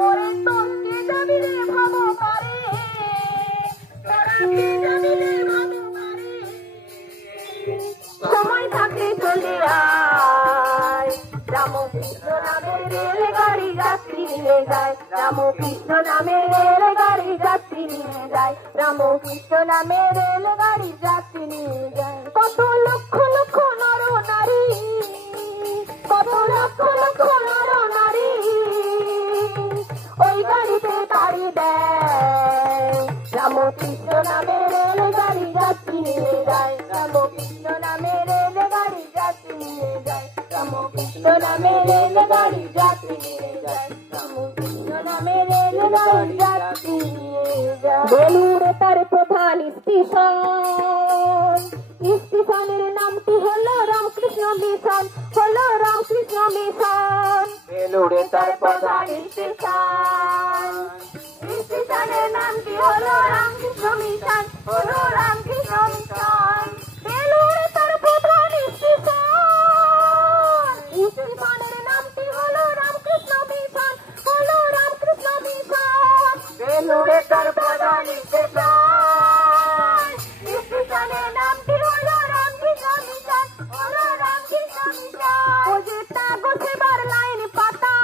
ওরে তোর কে যাবি রে ভব পারে তোরা কে যাবি রে ভব পারে সময় থাকলে চলে আয় রাম কৃষ্ণ নামের রেলগাড়ি যাত্রী নিয়ে যায় রাম কৃষ্ণ নামের রেলগাড়ি যাত্রী নিয়ে যায় রাম কৃষ্ণ নামের রেলগাড়ি যাত্রী নিয়ে যায় কত লক্ষ লক্ষ নর নারী কত লক্ষ লক্ষ নর নারী ওই গাড়িতে তাড়ি দেয় রাম কৃষ্ণ নামের রেলগাড়ি যাত্রী নিয়ে যায় রাম কৃষ্ণ নামের রেলগাড়ি যাত্রী নিয়ে যায় রাম কৃষ্ণ নামের রেলগাড়ি যাত্রী নিয়ে যায় রাম কৃষ্ণ নামের রেলগাড়ি যাত্রী নিয়ে যায় বেলুড়ে তার প্রধান স্টেশনের নামটি হলো রামকৃষ্ণ মিশন বেলুড়ে তার প্রধান স্টেশনের নামটি হলো রামকৃষ্ণ মিশন বেলুড়ে তার প্রধান স্টেশনের নামটি হলো রামকৃষ্ণ মিশন বেলুড়ে তার প্রধান স্টেশনের নামটি হলো রামকৃষ্ণ মিশন ও যে তাগো সেবার লাইন পাতা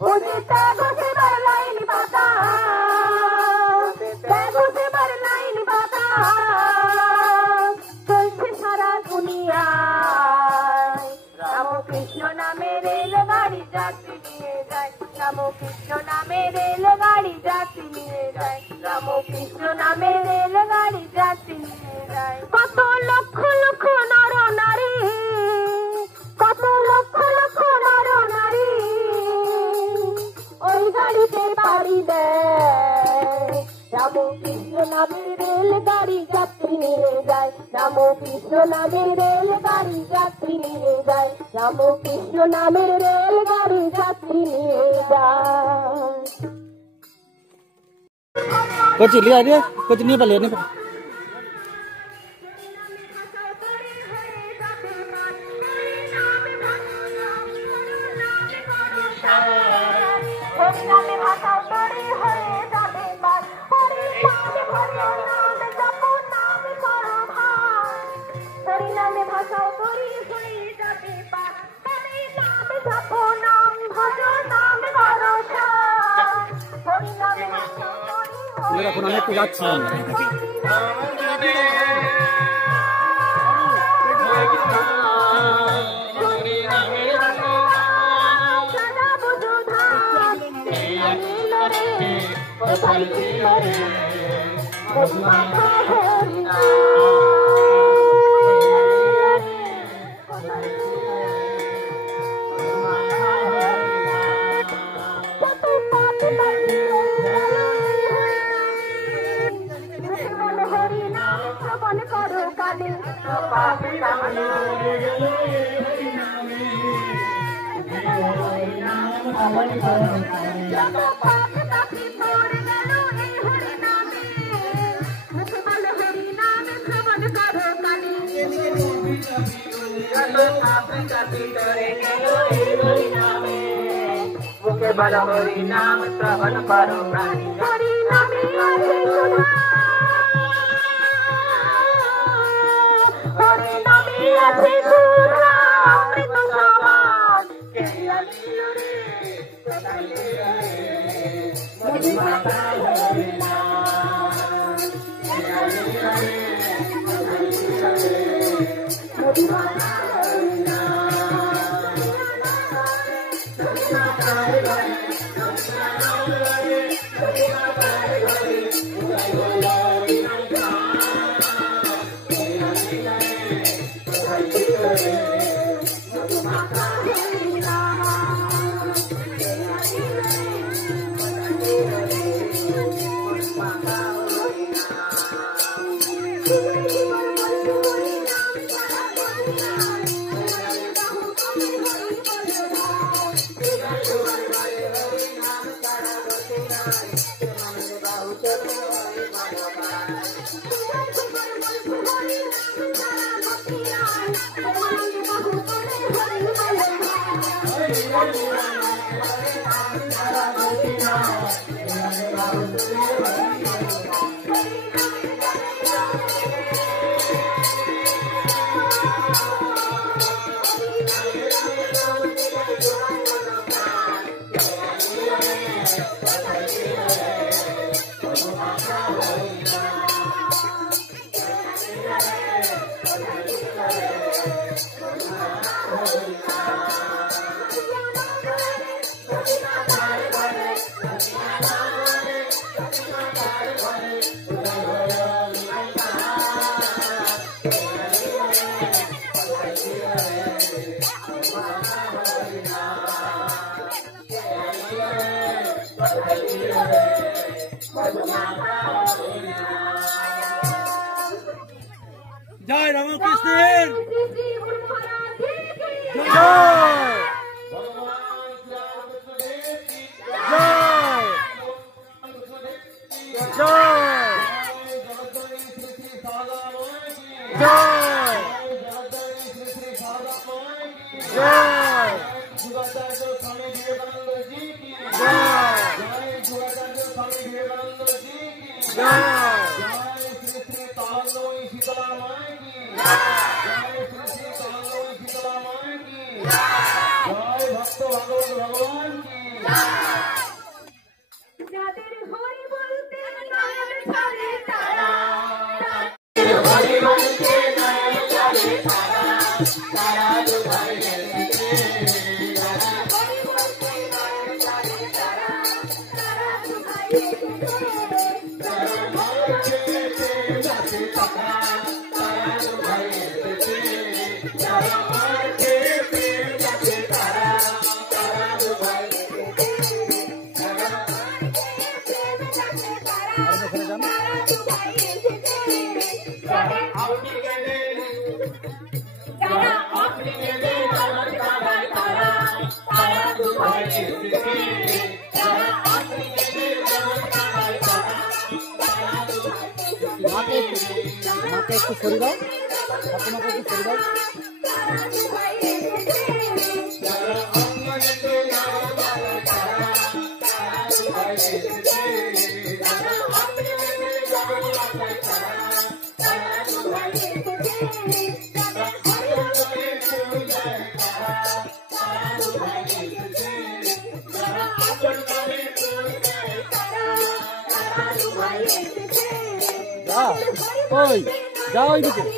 ও যে তাগো সেবার লাইন পাতা তাগো সেবার লাইন পাতা চলছে সারা দুনিয়ায় রামকৃষ্ণ নামের রেলগাড়ি যাত্রী নিয়ে যায় রামকৃষ্ণ নামের রেলগাড়ি যাত্রী নিয়ে যায় রামকৃষ্ণ নামের রেলগাড়ি যাত্রী নিয়ে যায় কত লক্ষ লক্ষ নর নারী কত লক্ষ লক্ষ নর নারী ওই গাড়িতে পাড়ি দেয় রামকৃষ্ণ নামের রেলগাড়ি যাত্রী নিয়ে যায় রামকৃষ্ণ নামের রেলগাড়ি যাত্রী নিয়ে যায় রামকৃষ্ণ নামের রেলগাড়ি যাত্রী নিয়ে যায় Kecil dia dia, kecil ni balik ni. এখন আমি একটু যাচ্ছিলাম बल हरि नाम श्रवण करो प्राणी हरि नामे हरि नामे हरि सुधा अमृत समान के अलीलो रे मोदी माता हरि नाम के अलीलो रे मोदी माता हरि नाम जय रामकृष्ण जय जाओ इधर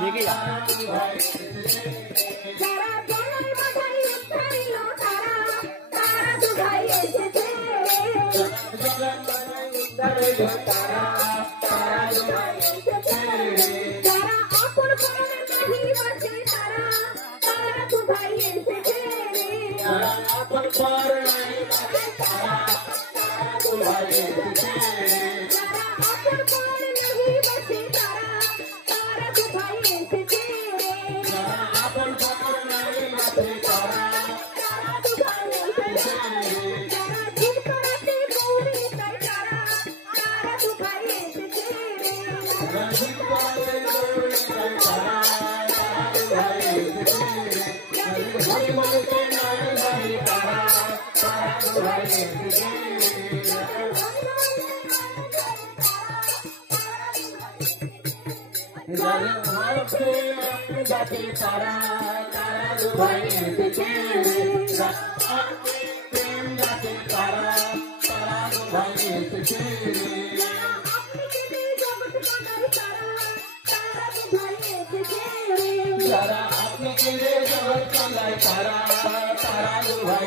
लेके जा যারা জলের মাথায় উঠাইল তারা তারা দুভাই এসেছে যারা আপন প্রাণের নাহি বাঁচে তারা তারা দুভাই এসেছে যারা আপন প্রাণের নাহি বাঁচে তারা তারা দুভাই এসেছে যারা দিন করাতে গৌরী তাই তারা তারা দুভাই এসেছে যারা আপনাকে জগৎ কান্দায় তারা তারা দুভাই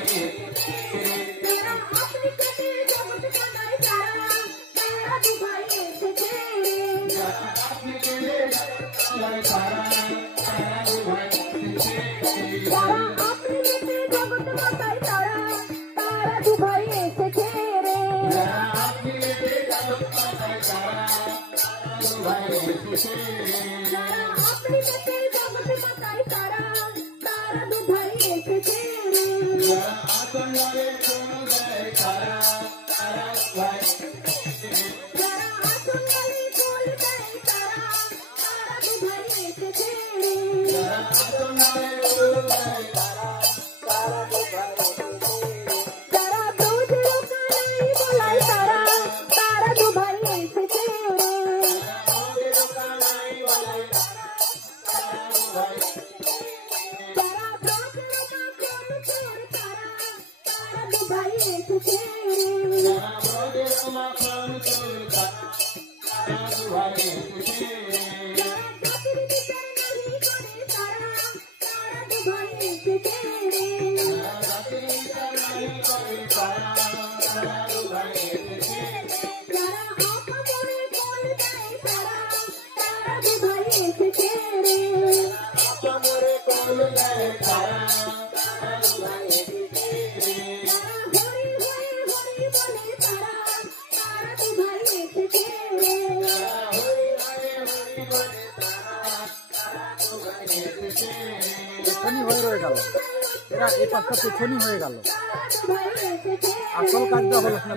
এরা এই পাঁচটা পেছনই হয়ে গেল আসল কাজটা হলো না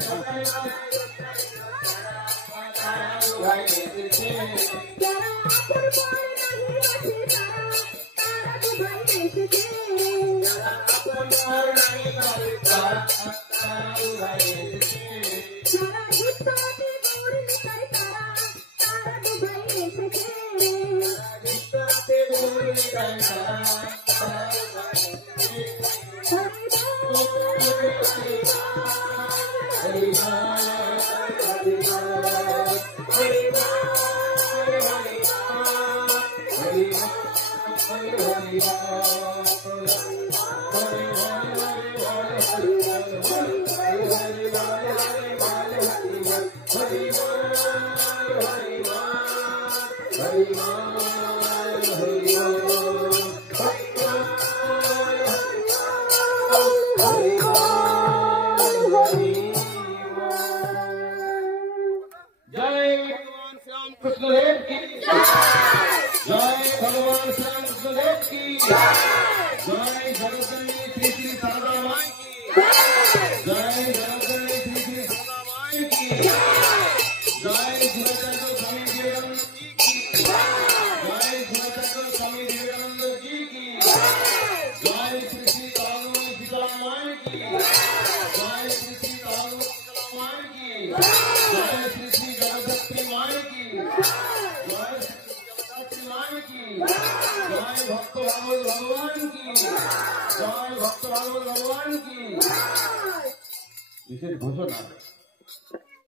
विशेष घोषणा